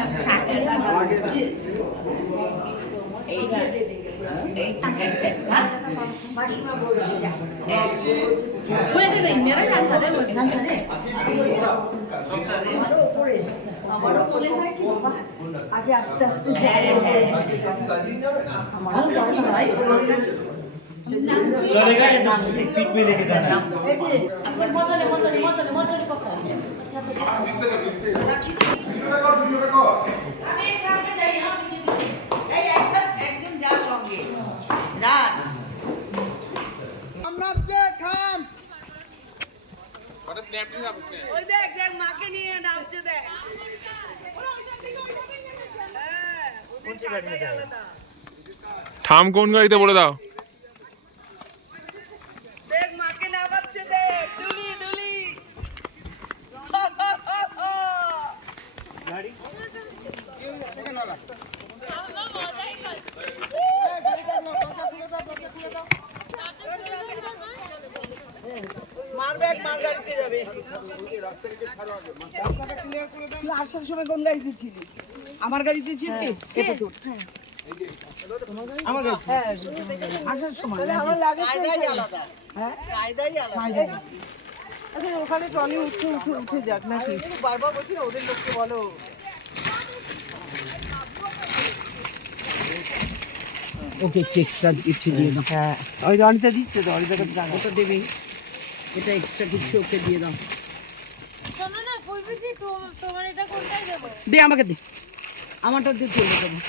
আগে আস্তে আস্তে चलेगा ये तो पीठ में लेके जाना है। থাম কোন গাড়িতে বলে দাও। আসার সময় কোন গাড়িতে ছিলি? আমার গাড়িতে ছিলি? এটা তোর। আমার গাড়ি। হ্যাঁ, আসার সময় আমার লাগেজটাই আলাদা। হ্যাঁ, কায়দাই আলাদা। আচ্ছা, ওখানে ট্রলি উঠে যাক নাকি? বারবার বলছি না ওদের লোককে বলো। ওকে একটু এক্সট্রা কিছু দিয়ে দাও। হ্যাঁ, ওই রনিতা দিচ্ছে তো, রনিতাকে জানো তো দেবেই। এটা এক্সট্রা কিছু ওকে দিয়ে দাও। শোনো না, কইবি তোমার এটা কোনটাই দেব? দে আমাকে দে, আমারটা দিয়ে চলে দেবো।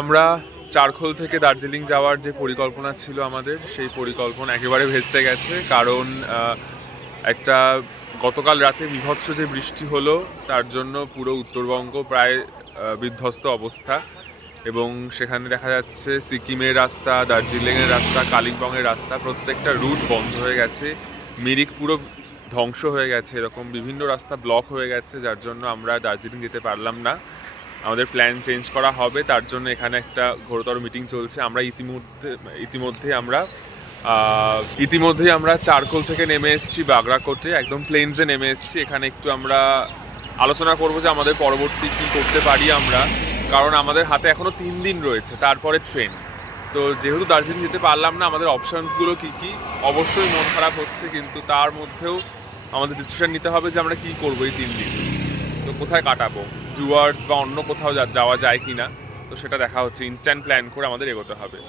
আমরা চারখোল থেকে দার্জিলিং যাওয়ার যে পরিকল্পনা ছিল আমাদের, সেই পরিকল্পনা একেবারে ভেস্তে গেছে। কারণ একটা গতকাল রাতে বিভৎস যে বৃষ্টি হলো, তার জন্য পুরো উত্তরবঙ্গ প্রায় বিধ্বস্ত অবস্থা। এবং সেখানে দেখা যাচ্ছে সিকিমের রাস্তা, দার্জিলিংয়ের রাস্তা, কালিম্পংয়ের রাস্তা, প্রত্যেকটা রুট বন্ধ হয়ে গেছে। মিরিক পুরো ধ্বংস হয়ে গেছে, এরকম বিভিন্ন রাস্তা ব্লক হয়ে গেছে, যার জন্য আমরা দার্জিলিং যেতে পারলাম না। আমাদের প্ল্যান চেঞ্জ করা হবে, তার জন্য এখানে একটা ঘোরতর মিটিং চলছে। আমরা ইতিমধ্যে আমরা ইতিমধ্যেই আমরা চারকোল থেকে নেমে এসেছি বাগরাকোটে, একদম প্লেনসে নেমে এসেছি। এখানে একটু আমরা আলোচনা করবো যে আমাদের পরবর্তী কী করতে পারি আমরা, কারণ আমাদের হাতে এখনও 3 দিন রয়েছে, তারপরে ট্রেন। তো যেহেতু দার্জিলিং যেতে পারলাম না, আমাদের অপশানসগুলো কী কী, অবশ্যই মন খারাপ হচ্ছে, কিন্তু তার মধ্যেও আমাদের ডিসিশন নিতে হবে যে আমরা কী করবো এই 3 দিন। তো কোথায় কাটাবো, ডুয়ার্স বা অন্য কোথাও যাওয়া যায় কি না, তো সেটা দেখা হচ্ছে। ইনস্ট্যান্ট প্ল্যান করে আমাদের এগোতে হবে।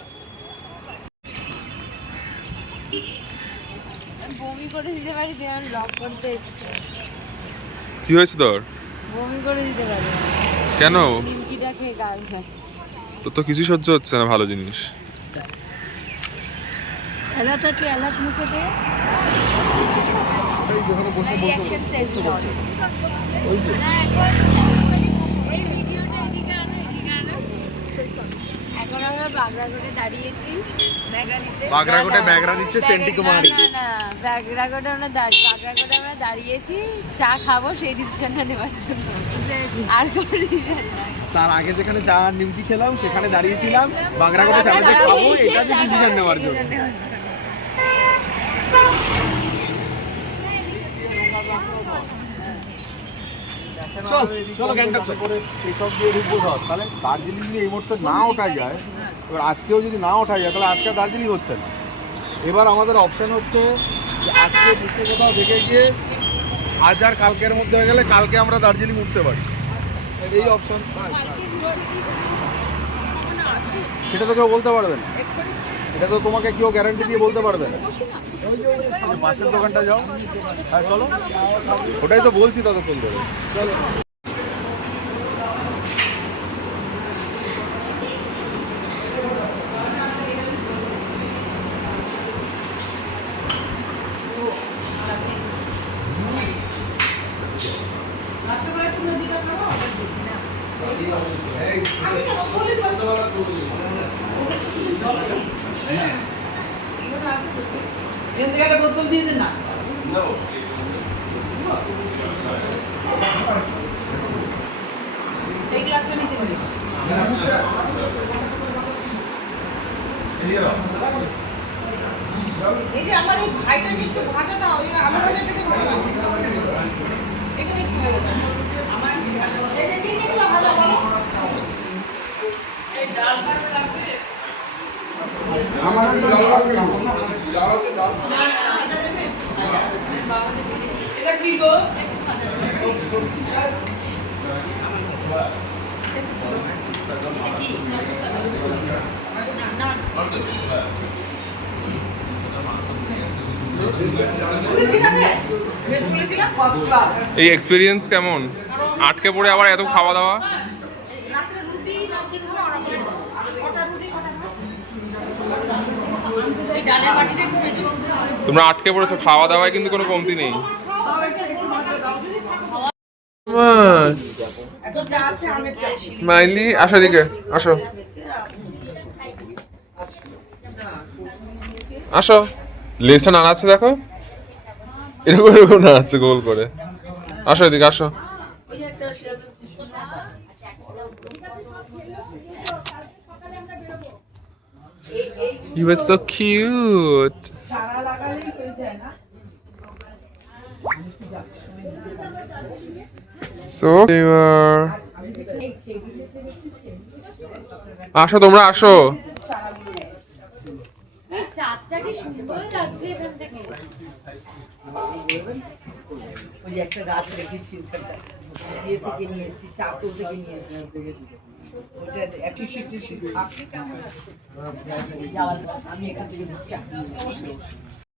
বমি করে দিতে পারি, যেমন লক করতে এসছে। কি হয়েছে তোর? বমি করে দিতে পারি। কেন? নিমকিটা খেয়ে গাল খায়। তোর তো কিছু সহ্য হচ্ছে না ভালো জিনিস। এলাচ আছে, এলাচ মুখে দে। রিঅ্যাকশন টেস্ট কর। এই ভিডিওটা এদিকে আনো, এদিকে আনো। এখন আমরা বাগরাকোটে দাঁড়িয়েছি, বাগরাকোটে ব্যাগরা দিচ্ছে সেন্টি কুমারী। না বাগরাকোটে আমরা দাঁড়িয়েছি, চা খাবো সেই ডিসিশনটা নেওয়ার জন্য, আর কোনো ডিসিশন না। তার আগে যেখানে চা আর নিমকি খেলাম সেখানে দাঁড়িয়েছিলাম, বাগরাকোটে চা যে খাবো এটা যে ডিসিশন নেওয়ার জন্য। চলো গ্যাংটক করে এসব দিয়ে ঢুকবো ধর, তাহলে দার্জিলিং যদি এই মুহূর্তে না ওঠা যায়, এবার আজকেও যদি না ওঠা যায় তাহলে আজকে দার্জিলিং হচ্ছে না। এবার আমাদের অপশান হচ্ছে যে আজকে নিচে কোথাও দেখে গিয়ে আজ আর কালকের মধ্যে হয়ে গেলে কালকে আমরা দার্জিলিং উঠতে পারি, এই অপশান। সেটা তো কেউ বলতে পারবে না, এটা তো তোমাকে কেউ গ্যারান্টি দিয়ে বলতে পারবে না। মাছের দোকানটা যাও, হ্যাঁ চলো, ওটাই তো বলছি ততক্ষণ ধরে। চলো একটা বোতল দিয়ে দে না। এই গ্লাসটা নিতে পারিস। এই যে আমার এই ভাইটাকে একটু ভাজা দাও, এই আলু ভাজা খেতে ভালোবাসি। এখানে কি হয়ে গেছে আমার? এটা কি এগুলো ভাজা বলো? এই ডাল কাটতে লাগবে। আমার ডাল লাগবে না, ডাল আছে, ডাল না এটা দেবে। এটা কি গো? সবজি। এই এক্সপিরিয়েন্স কেমন? আটকে পড়ে আবার এত খাওয়া দাওয়া। তোমরা আটকে পড়েছো, খাওয়া দাওয়ায় কিন্তু কোনো কমতি নেই। স্মাইলি আসো, দিকে আসো, আসো। লেসটা নাড়াচ্ছে দেখো, এরকম এরকম নাড়াচ্ছে গোল করে। আসো এদিকে আসো। You were so cute. So আসো তোমরা আসো। চাঁদটা কি সুন্দর লাগছে এখান থেকে। ওই একটা গাছ রেখেছি ওখানটা, ইয়ে থেকে নিয়ে এসেছি, চাঁদপুর থেকে নিয়ে এসেছি। ওটা অ্যাপ্রিসিয়েট আপনি কেমন যাওয়ার আমি এখান থেকে